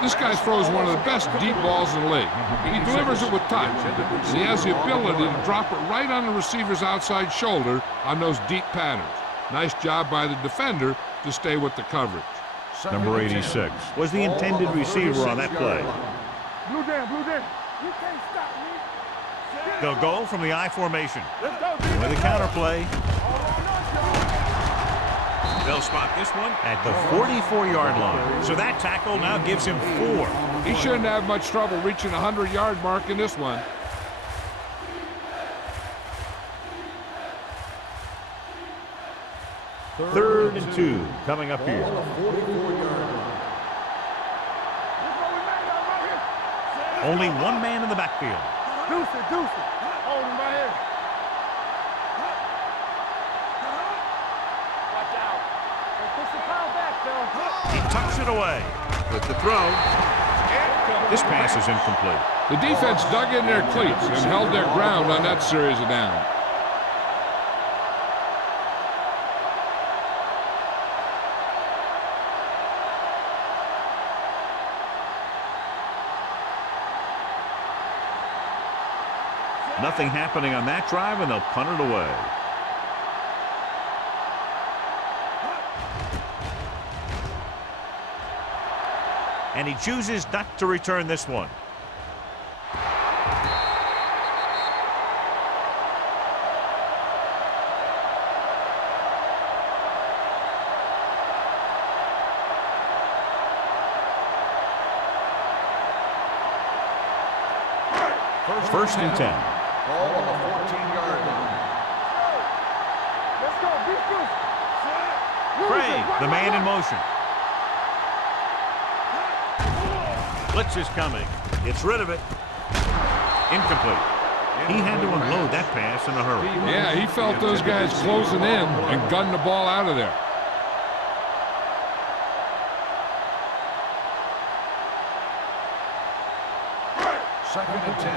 This guy throws one of the best deep balls in the league. He delivers it with touch, and he has the ability to drop it right on the receiver's outside shoulder on those deep patterns. Nice job by the defender to stay with the coverage. Number 86 was the intended receiver on that play. Blue down, blue down. You can't stop me. They'll go from the I formation. Let's go, With a counterplay. They'll spot this one at the 44-yard line. So that tackle now gives him 4. He shouldn't have much trouble reaching the 100-yard mark in this one. Third and 2 coming up here. 44-yard line. Only one man in the backfield. Deuce it, deuce it. Hold him right here. Watch out. Don't push the pile back, though. He tucks it away. With the throw. This pass is incomplete. The defense dug in their cleats and held their ground on that series of downs. Nothing happening on that drive, and they'll punt it away. And he chooses not to return this one. First and 10. Ball on the 14-yard line. Let's go. Craig, the man in motion. Blitz is coming. Gets rid of it. Incomplete. He had to unload that pass in a hurry. Yeah, he felt those guys closing in and gunned the ball out of there. Second and 10.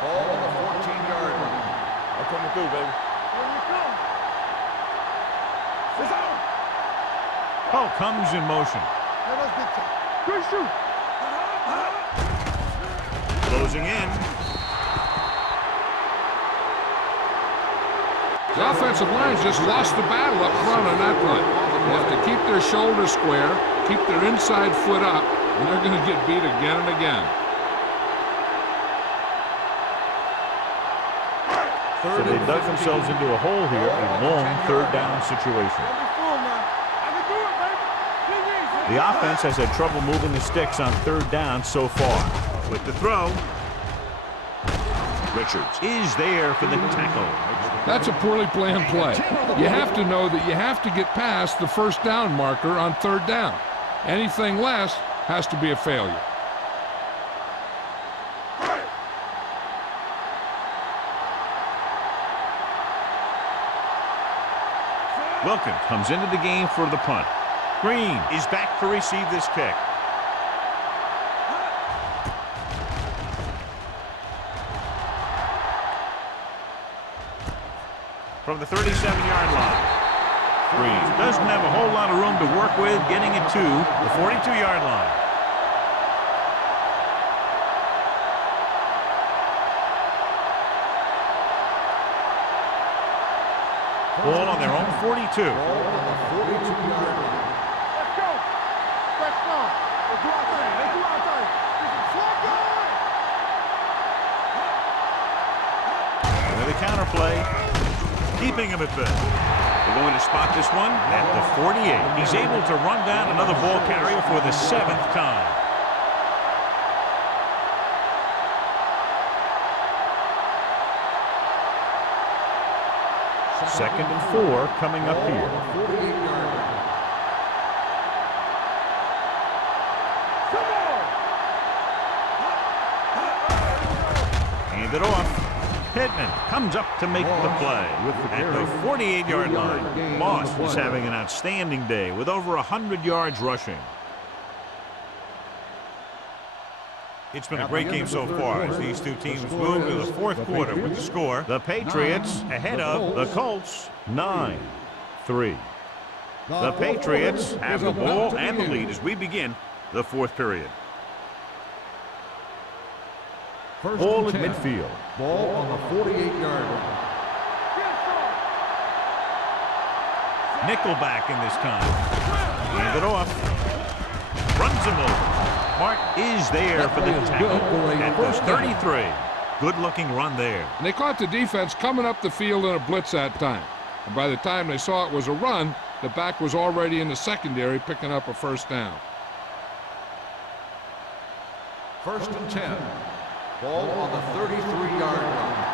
Ball on the 14-yard line. I'm coming through, baby. Here we come. It's out. Ball comes in motion. Hey, let's get you. Good shoot. Closing in. The offensive line just lost the battle up front on that play. They have to keep their shoulders square, keep their inside foot up, and they're going to get beat again and again. So they dug themselves into a hole here, a long third down situation. The offense has had trouble moving the sticks on third down so far. With the throw, Richards is there for the tackle. That's a poorly planned play. You have to know that you have to get past the first down marker on third down. Anything less has to be a failure. Wilkins comes into the game for the punt. Green is back to receive this kick. From the 37-yard line. Green doesn't have a whole lot of room to work with, getting it to the 42-yard line. Ball on their own 42. Ball on the 42-yard line. Let's go. Let's go. Let's do our thing. Let's do our thing. And then the counterplay, keeping him at bay. They're going to spot this one at the 48. He's able to run down another ball carrier for the 7th time. Second and 4 coming up here. 48-yard line. Hand it off. Pittman comes up to make the play at the 48-yard line. Moss is having an outstanding day with over 100 yards rushing. It's been a great game so far as these two teams move to the fourth quarter with the score. The Patriots ahead of the Colts 9-3. The Patriots have the ball and the lead as we begin the fourth period. Ball at midfield. Ball on the 48-yard line. Nickelback in this time. Hand it off. Runs him over. Martin is there for the tackle at the 33. Good-looking run there. And they caught the defense coming up the field in a blitz that time. And by the time they saw it was a run, the back was already in the secondary picking up a first down. First and 10. Ball on the 33-yard line.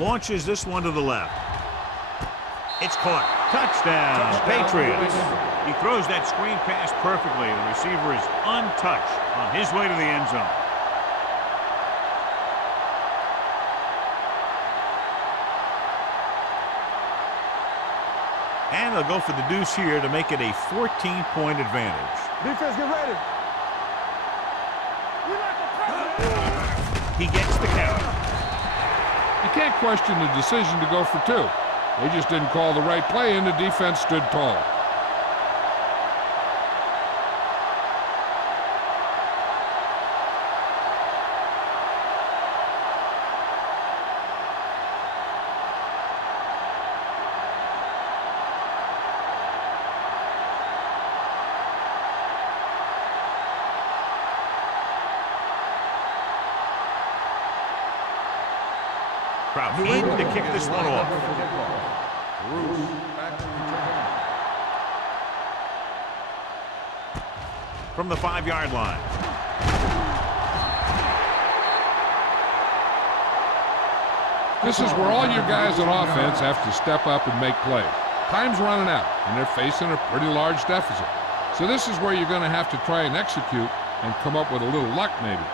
Launches this one to the left. It's caught. Touchdown, Patriots. He throws that screen pass perfectly. The receiver is untouched on his way to the end zone. And they'll go for the deuce here to make it a 14-point advantage. Defense, get ready. He gets the count. You can't question the decision to go for two. They just didn't call the right play, and the defense stood tall. Crouch in to kick this one off. Bruce back to return. From the 5-yard line. This is where all your guys on offense have to step up and make plays. Time's running out, and they're facing a pretty large deficit. So this is where you're going to have to try and execute and come up with a little luck, maybe.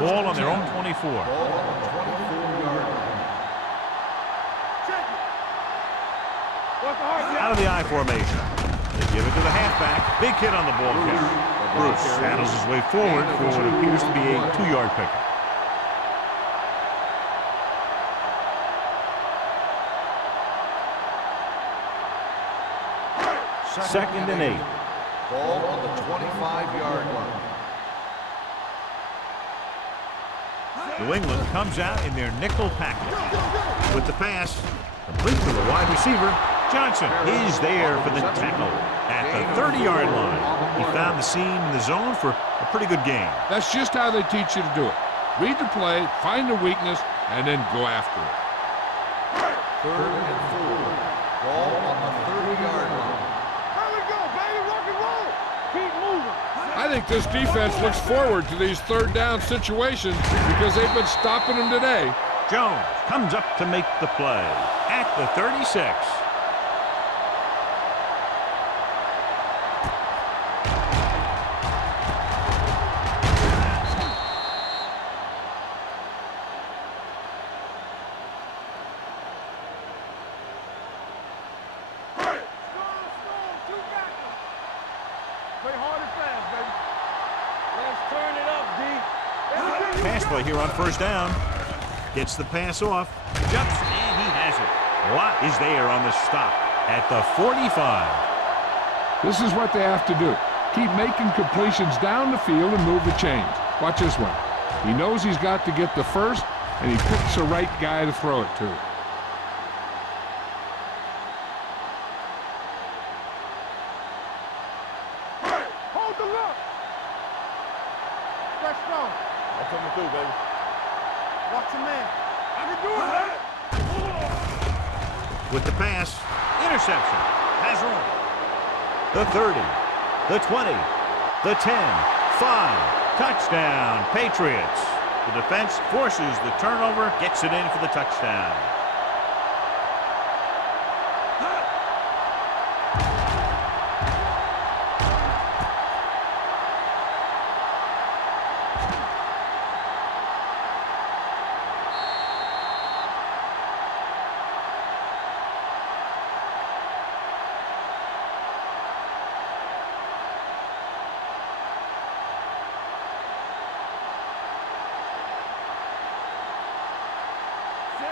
Ball on their own 24. Ball on the 24-yard line. Check it. What's the heart? Out of the I formation. They give it to the halfback. Big hit on the ball carrier. Bruce saddles his way forward for what appears to be a 2-yard pickup. Second and 8. Ball on the 25-yard line. New England comes out in their nickel package. With the pass, complete to the wide receiver. Johnson is there for the tackle at the 30-yard line. He found the seam in the zone for a pretty good gain. That's just how they teach you to do it. Read the play, find the weakness, and then go after it. 3rd and 4. Ball on the 30-yard line. There we go, baby. Rock and roll. Keep moving. I think this defense looks forward to these 3rd down situations because they've been stopping them today. Jones comes up to make the play at the 36. Play hard and fast, baby. Let's turn it up, D. Pass play here on 1st down. Gets the pass off. Jumps, and he has it. Watt is there on the stop at the 45. This is what they have to do. Keep making completions down the field and move the chains. Watch this one. He knows he's got to get the first, and he picks the right guy to throw it to. Hold the look. Stretch strong. That's what we do, baby. Watch your man. I can do it, man. With the pass, interception. Has room. The 30, the 20, the 10, 5. Touchdown, Patriots. The defense forces the turnover, gets it in for the touchdown.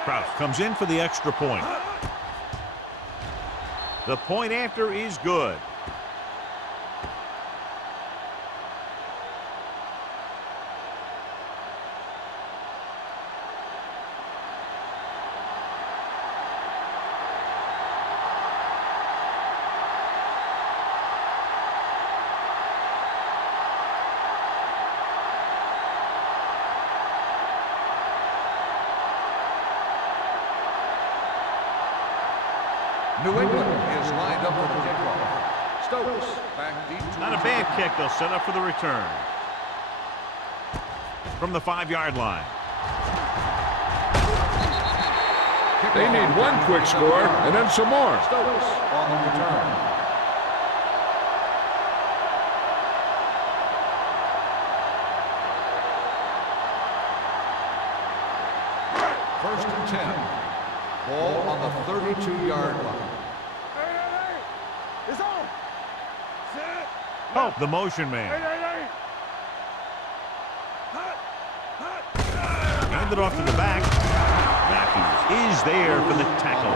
Crouch comes in for the extra point. The point after is good. New England is lined up for the kickoff. Stokes back deep to Not a bad kick. They'll set up for the return. From the 5-yard line. They need one quick score and then some more. Stokes on the return. First and 10. Ball on the 32-yard line. Hey. It's on. Set. Oh, the motion man. Hey. Handed off to the back. Matthews is there for the tackle.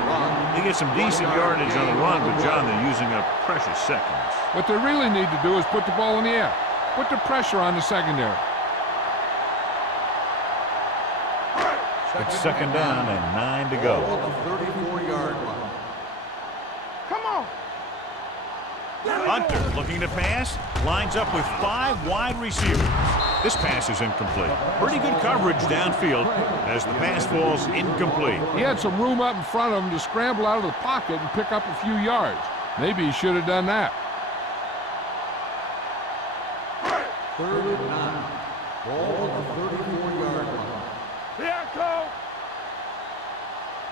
They get some decent yardage on the run, but John, they're using up precious seconds. What they really need to do is put the ball in the air. Put the pressure on the secondary. It's second down and 9 to go. Ball on the 34-yard line. Come on. Hunter looking to pass. Lines up with 5 wide receivers. This pass is incomplete. Pretty good coverage downfield as the pass falls incomplete. He had some room up in front of him to scramble out of the pocket and pick up a few yards. Maybe he should have done that. 3rd and 9. Ball on the 34-yard line. Here it goes.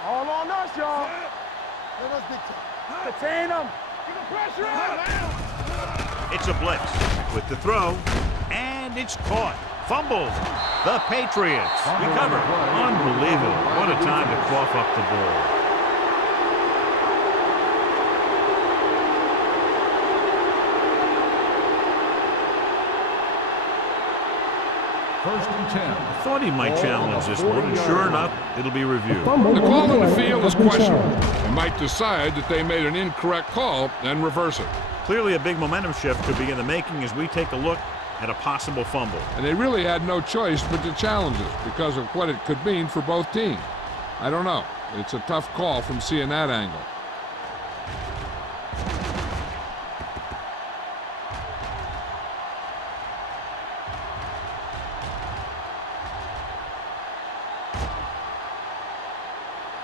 All on us, y'all. Let us big time. Contain them. Get the pressure out. It's a blitz with the throw, and it's caught. Fumbled. The Patriots recover. Unbelievable. What a time to cough up the ball. First and 10. I thought he might challenge this one, and sure enough, it'll be reviewed. The call on the field is questionable. They might decide that they made an incorrect call and reverse it. Clearly a big momentum shift could be in the making as we take a look at a possible fumble. And they really had no choice but to challenge it because of what it could mean for both teams. I don't know. It's a tough call from seeing that angle.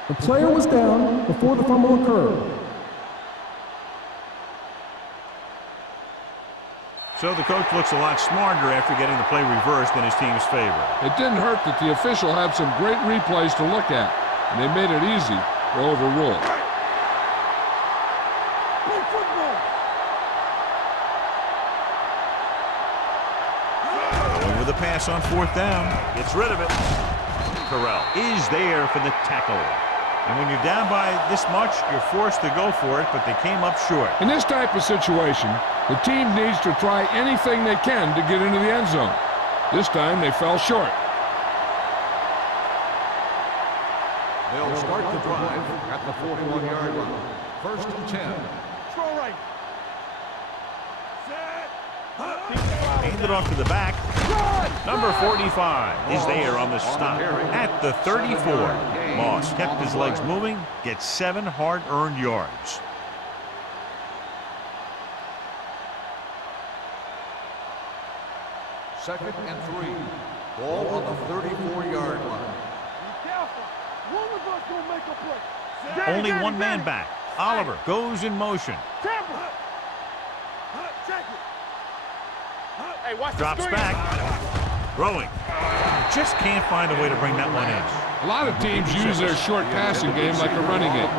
The player was down before the fumble occurred. So the coach looks a lot smarter after getting the play reversed in his team's favor. It didn't hurt that the official had some great replays to look at, and they made it easy to overrule. Play football. Going with a pass on 4th down. Gets rid of it. Terrell is there for the tackle. And when you're down by this much, you're forced to go for it, but they came up short. In this type of situation, the team needs to try anything they can to get into the end zone. This time they fell short. They'll start the drive at the 41-yard line. First and 10. Throw right. Handed off to the back. Number 45 is there on the stop at the 34. Moss kept his legs moving, gets 7 hard-earned yards. Second and 3. Ball on the 34-yard line. Be careful. One of us gonna make a play. Only one man back. Oliver goes in motion. Tampa. Check it. Hey, watch Drops the screen. back. Throwing. Just can't find a way to bring that one in. A lot of teams use their short passing game like a running game.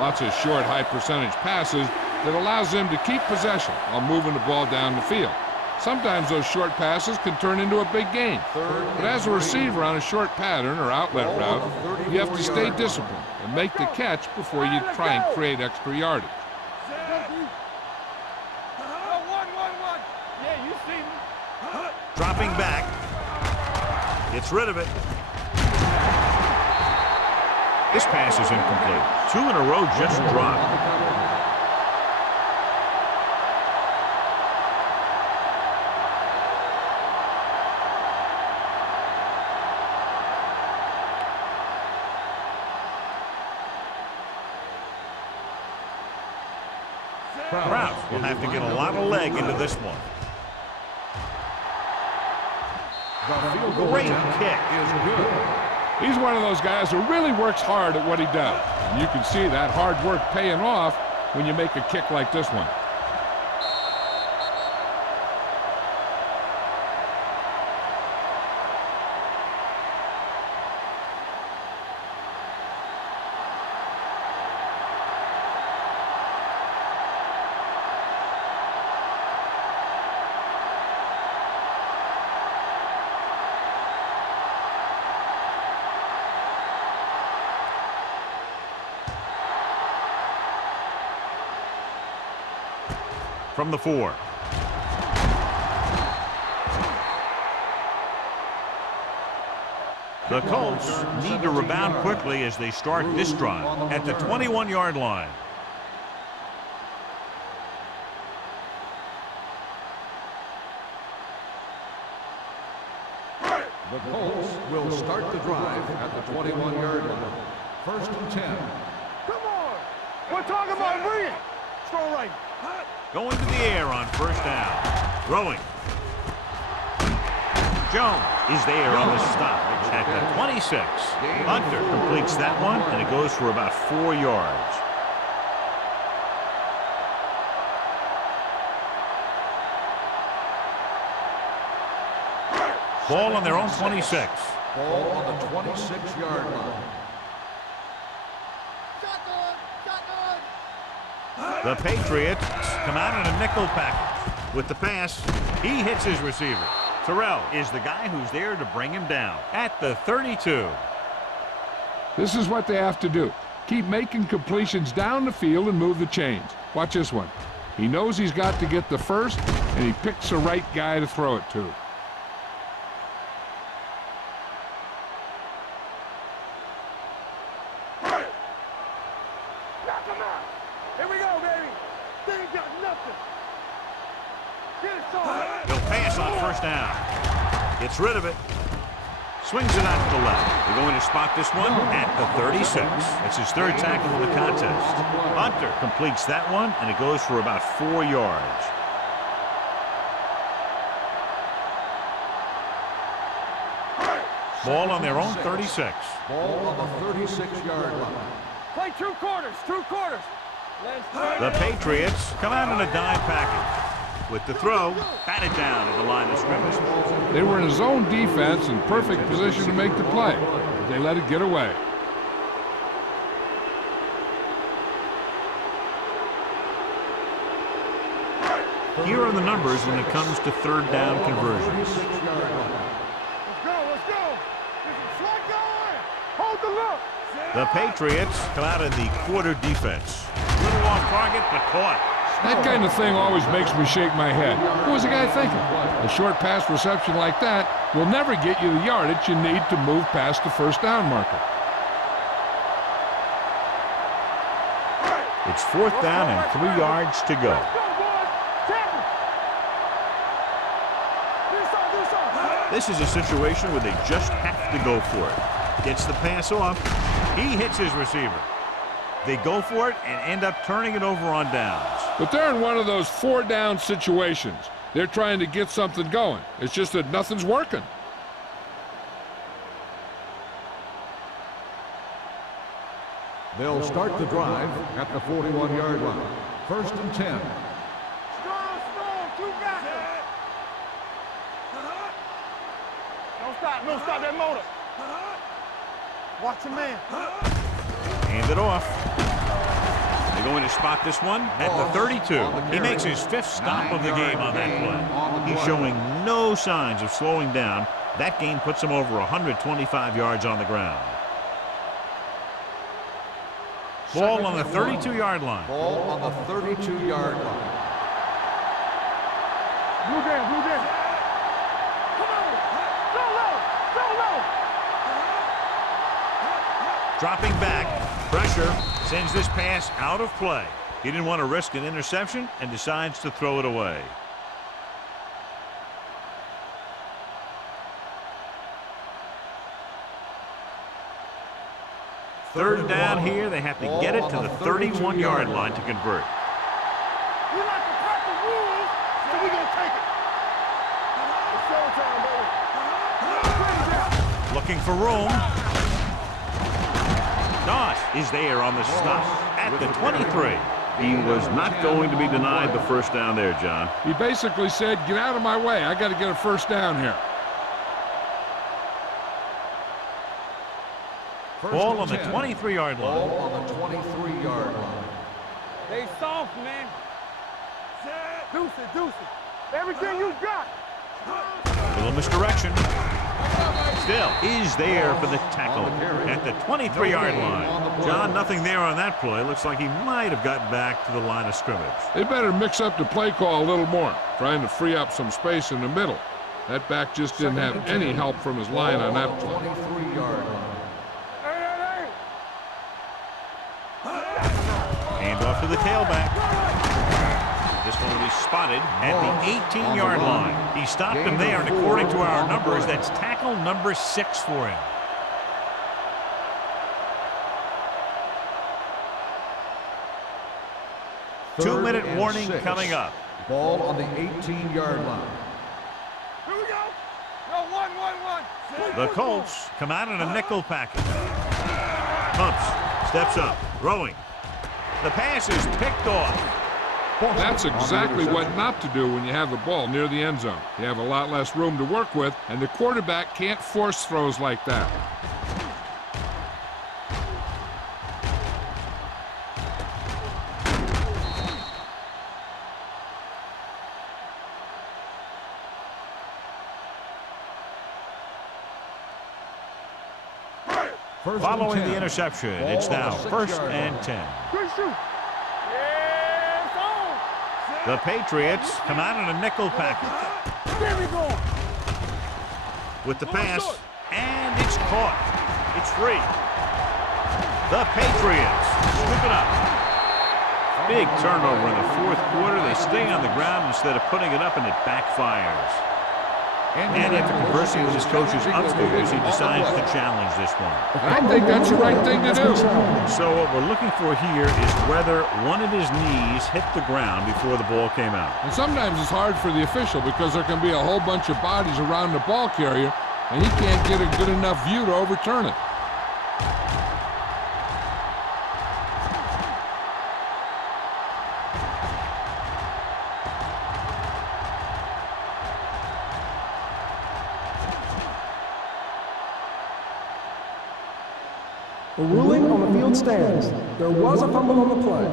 Lots of short, high-percentage passes that allows them to keep possession while moving the ball down the field. Sometimes those short passes can turn into a big gain. But as a receiver on a short pattern or outlet route, you have to stay disciplined and make the catch before you try and create extra yardage. Yeah, you see me. Dropping back. Gets rid of it. This pass is incomplete. 2 in a row just dropped. Krause will have to get a lot of leg into this one. Great kick. Is good. He's one of those guys who really works hard at what he does. And you can see that hard work paying off when you make a kick like this one. From the 4. The Colts need to rebound quickly as they start this drive at the 21-yard line. The Colts will start the drive at the 21-yard line. First and 10. Come on. We're talking about bring it. Throw right. Going to the air on first down. Throwing. Jones is there on the stop at the 26. Hunter completes that one, and it goes for about 4 yards. Ball on their own 26. Ball on the 26-yard line. The Patriots come out in a nickel package. With the pass, he hits his receiver. Terrell is the guy who's there to bring him down at the 32. This is what they have to do. Keep making completions down the field and move the chains. Watch this one. He knows he's got to get the first, and he picks the right guy to throw it to. Here we go, baby. They ain't got nothing. Get it started. He'll pass on first down. Gets rid of it. Swings it out to the left. They're going to spot this one at the 36. That's his third tackle of the contest. Hunter completes that one, and it goes for about 4 yards. Ball on their own 36. Ball on the 36-yard line. Play true quarters. The Patriots come out in a dime package. With the throw, batted down at the line of scrimmage. They were in a zone defense in perfect position to make the play. They let it get away. Here are the numbers when it comes to third down conversions. Let's go. This is slug going. Hold the look. The Patriots come out in the quarter defense. Little off target, but caught. That kind of thing always makes me shake my head. What was the guy thinking? A short pass reception like that will never get you the yardage you need to move past the first down marker. It's fourth down and 3 yards to go. This is a situation where they just have to go for it. Gets the pass off. He hits his receiver. They go for it and end up turning it over on downs. But they're in one of those 4-down situations. They're trying to get something going. It's just that nothing's working. They'll start the drive at the 41-yard line. First and 10. Strong. Two guys. Don't stop that motor. Watch your man. Hand it off. They're going to spot this one at the 32. He makes his 5th stop of the game on that play. He's showing no signs of slowing down. That gain puts him over 125 yards on the ground. Ball on the 32-yard line. Ball on the 32-yard line. Blue down. Come on. Go low. Dropping back. Pressure sends this pass out of play. He didn't want to risk an interception and decides to throw it away. Third down here. They have to get it to the 31-yard line to convert. We like to crack the rules, so we gonna take it. It's showtime, baby. Looking for room. Doss is there on the stop at the 23. He was not going to be denied the first down there, John. He basically said, get out of my way. I got to get a first down here. Ball on the 23-yard line. Ball on the 23-yard line. They soft, man. Deuce it. Everything you got. A little misdirection. Still is there for the tackle at the 23-yard line. John, nothing there on that play. Looks like he might have gotten back to the line of scrimmage. They better mix up the play call a little more, trying to free up some space in the middle. That back just didn't have any help from his line on that play. 23-yard line. Hand off to the tailback. This one will be spotted at the 18-yard line. He stopped him there, and according to our numbers, that's tackle number 6 for him. 2-minute and warning 6. coming up. Ball on the 18-yard line. Here we go. No, one. The Colts come out in a nickel package. Pumps, steps up, throwing. The pass is picked off. That's exactly what not to do when you have the ball near the end zone. You have a lot less room to work with, and the quarterback can't force throws like that. Following the interception, it's now 1st and 10. Good shoot. Yeah, it's on. The Patriots come out in a nickel package There we go. with the pass, and it's caught. It's free. The Patriots scoop it up. Big turnover in the 4th quarter. They stay on the ground instead of putting it up, and it backfires. And after conversing with his coaches upstairs, he decides to challenge this one. I think that's the right thing to do. So what we're looking for here is whether one of his knees hit the ground before the ball came out. And sometimes it's hard for the official because there can be a whole bunch of bodies around the ball carrier, and he can't get a good enough view to overturn it. The ruling on the field stands. There was a fumble on the play.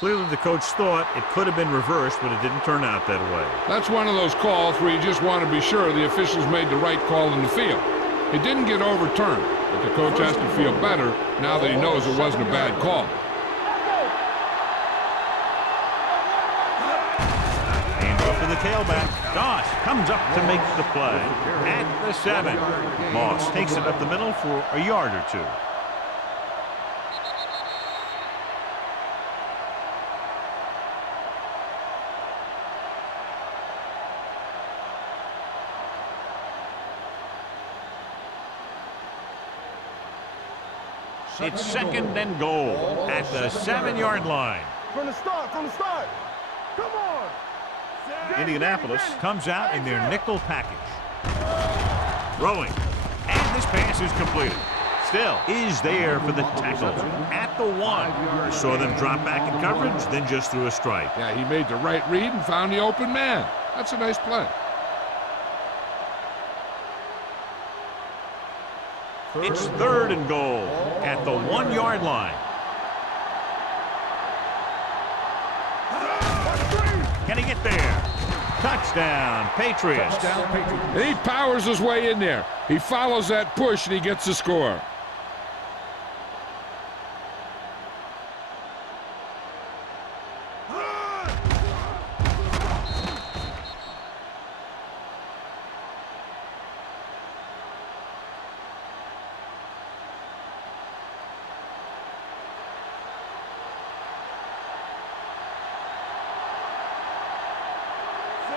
Clearly the coach thought it could have been reversed, but it didn't turn out that way. That's one of those calls where you just want to be sure the officials made the right call in the field. It didn't get overturned, but the coach has to feel better now that he knows it wasn't a bad call. Hands off to the tailback. Doss comes up to make the play. At the 7. Moss takes it up the middle for a yard or 2. It's 2nd and goal at the 7-yard line. From the start. Come on. Indianapolis comes out in their nickel package. Throwing. And this pass is completed. Still is there for the tackle at the 1. Saw them drop back in coverage, then just threw a strike. Yeah, he made the right read and found the open man. That's a nice play. It's 3rd and goal at the 1-yard line. Can he get there? Touchdown, Patriots. And he powers his way in there. He follows that push and he gets the score.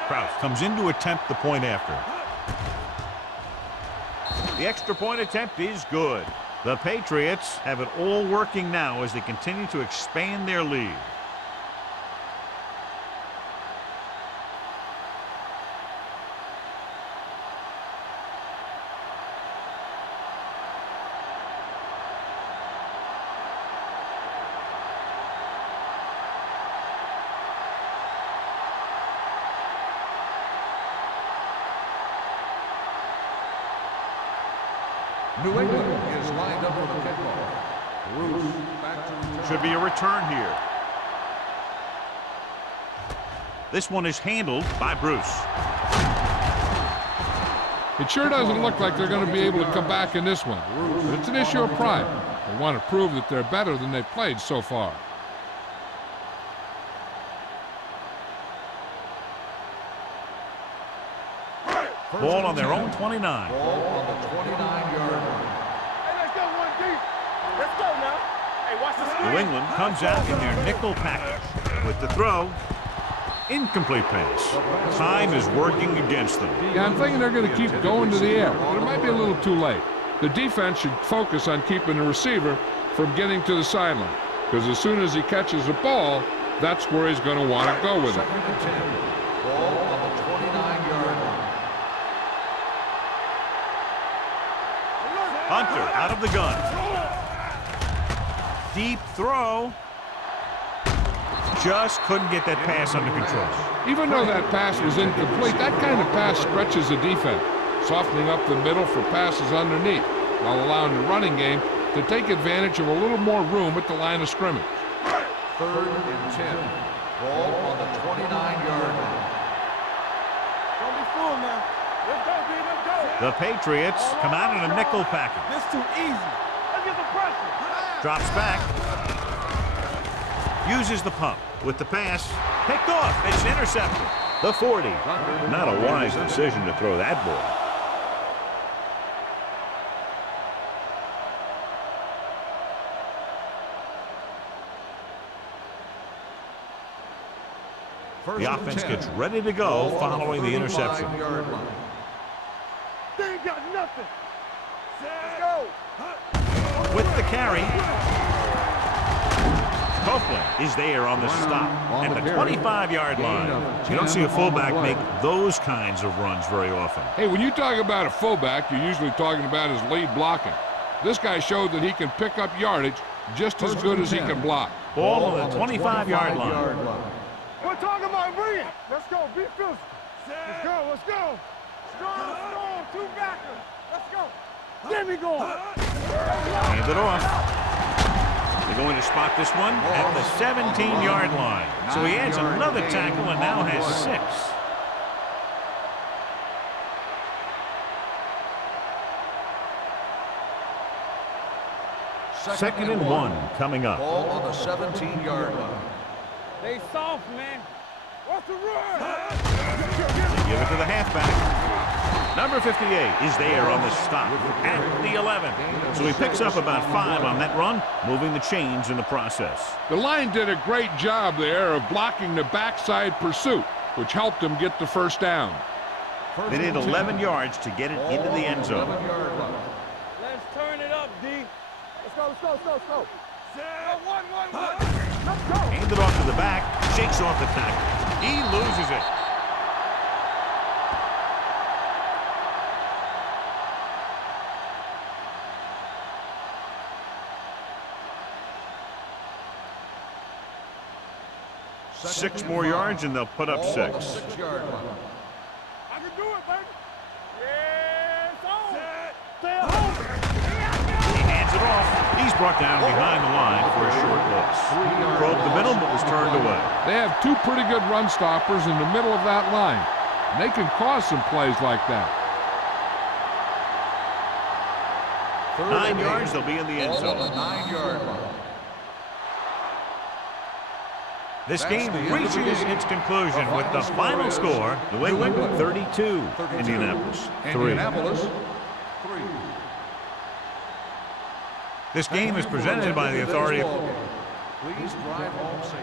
Kraus comes in to attempt the point after. The extra point attempt is good. The Patriots have it all working now as they continue to expand their lead. New England is lined up for the kickoff. Bruce back to return. Should be a return here. This one is handled by Bruce. It sure doesn't look like they're going to be able to come back in this one. But it's an issue of pride. They want to prove that they're better than they've played so far. Ball on their own 29. Ball on the 29-yard line. Hey, let's go one deep. Let's go now. Hey, watch the screen. New England comes out in their nickel package with the throw. Incomplete pass. Time is working against them. Yeah, I'm thinking they're going to keep going to the air, but it might be a little too late. The defense should focus on keeping the receiver from getting to the sideline. Because as soon as he catches the ball, that's where he's going to want to go with it. 2nd and 10. Ball on the 29-yard line. Hunter out of the gun. Deep throw. Just couldn't get that pass under control. Even though that pass was incomplete, that kind of pass stretches the defense, softening up the middle for passes underneath, while allowing the running game to take advantage of a little more room at the line of scrimmage. 3rd and 10. Ball on the 29-yard line. Don't be fooled now. Let's go, B. Let's go. The Patriots come out in a nickel package. This too easy. Let's get some pressure. Drops back. Uses the pump with the pass. Picked off. It's intercepted. The 40. Not a wise decision to throw that ball. The offense gets ready to go following the interception. They ain't got nothing. Let's go. With the carry. Copeland is there on the stop at the 25-yard line. You don't see a fullback make those kinds of runs very often. Hey, when you talk about a fullback, you're usually talking about his lead blocking. This guy showed that he can pick up yardage just as good as he can block. Ball on the 25-yard line. We're talking about brilliant. Let's go. Be physical. Let's go. Let's go. Strong. Two backers. Let's go. Get me going. Hand it off. They're going to spot this one at the 17-yard line. So he adds another tackle and now has 6. Second and 1 coming up. Ball on the 17-yard line. They soft, man. What's the run? They give it to the halfback. Number 58 is there on the stop at the 11. So he picks up about 5 on that run, moving the chains in the process. The line did a great job there of blocking the backside pursuit, which helped him get the first down. They did 11 yards to get it into the end zone. Let's turn it up, D. Let's go. Let's go. One. Let's go. Hand it off to the back, shakes off the tackle. He loses it. Six more yards and they'll put up 6. I can do it, baby. Yeah, it's on. Stay at home. He hands it off. He's brought down behind the line for a short loss. Probed the middle but was turned away. They have 2 pretty good run stoppers in the middle of that line. And they can cause some plays like that. 9 yards, they'll be in the end zone. 9-yard line. This game reaches its conclusion with the final score, New England 32, Indianapolis 3. This game is presented by the authority of... Please drive home safely.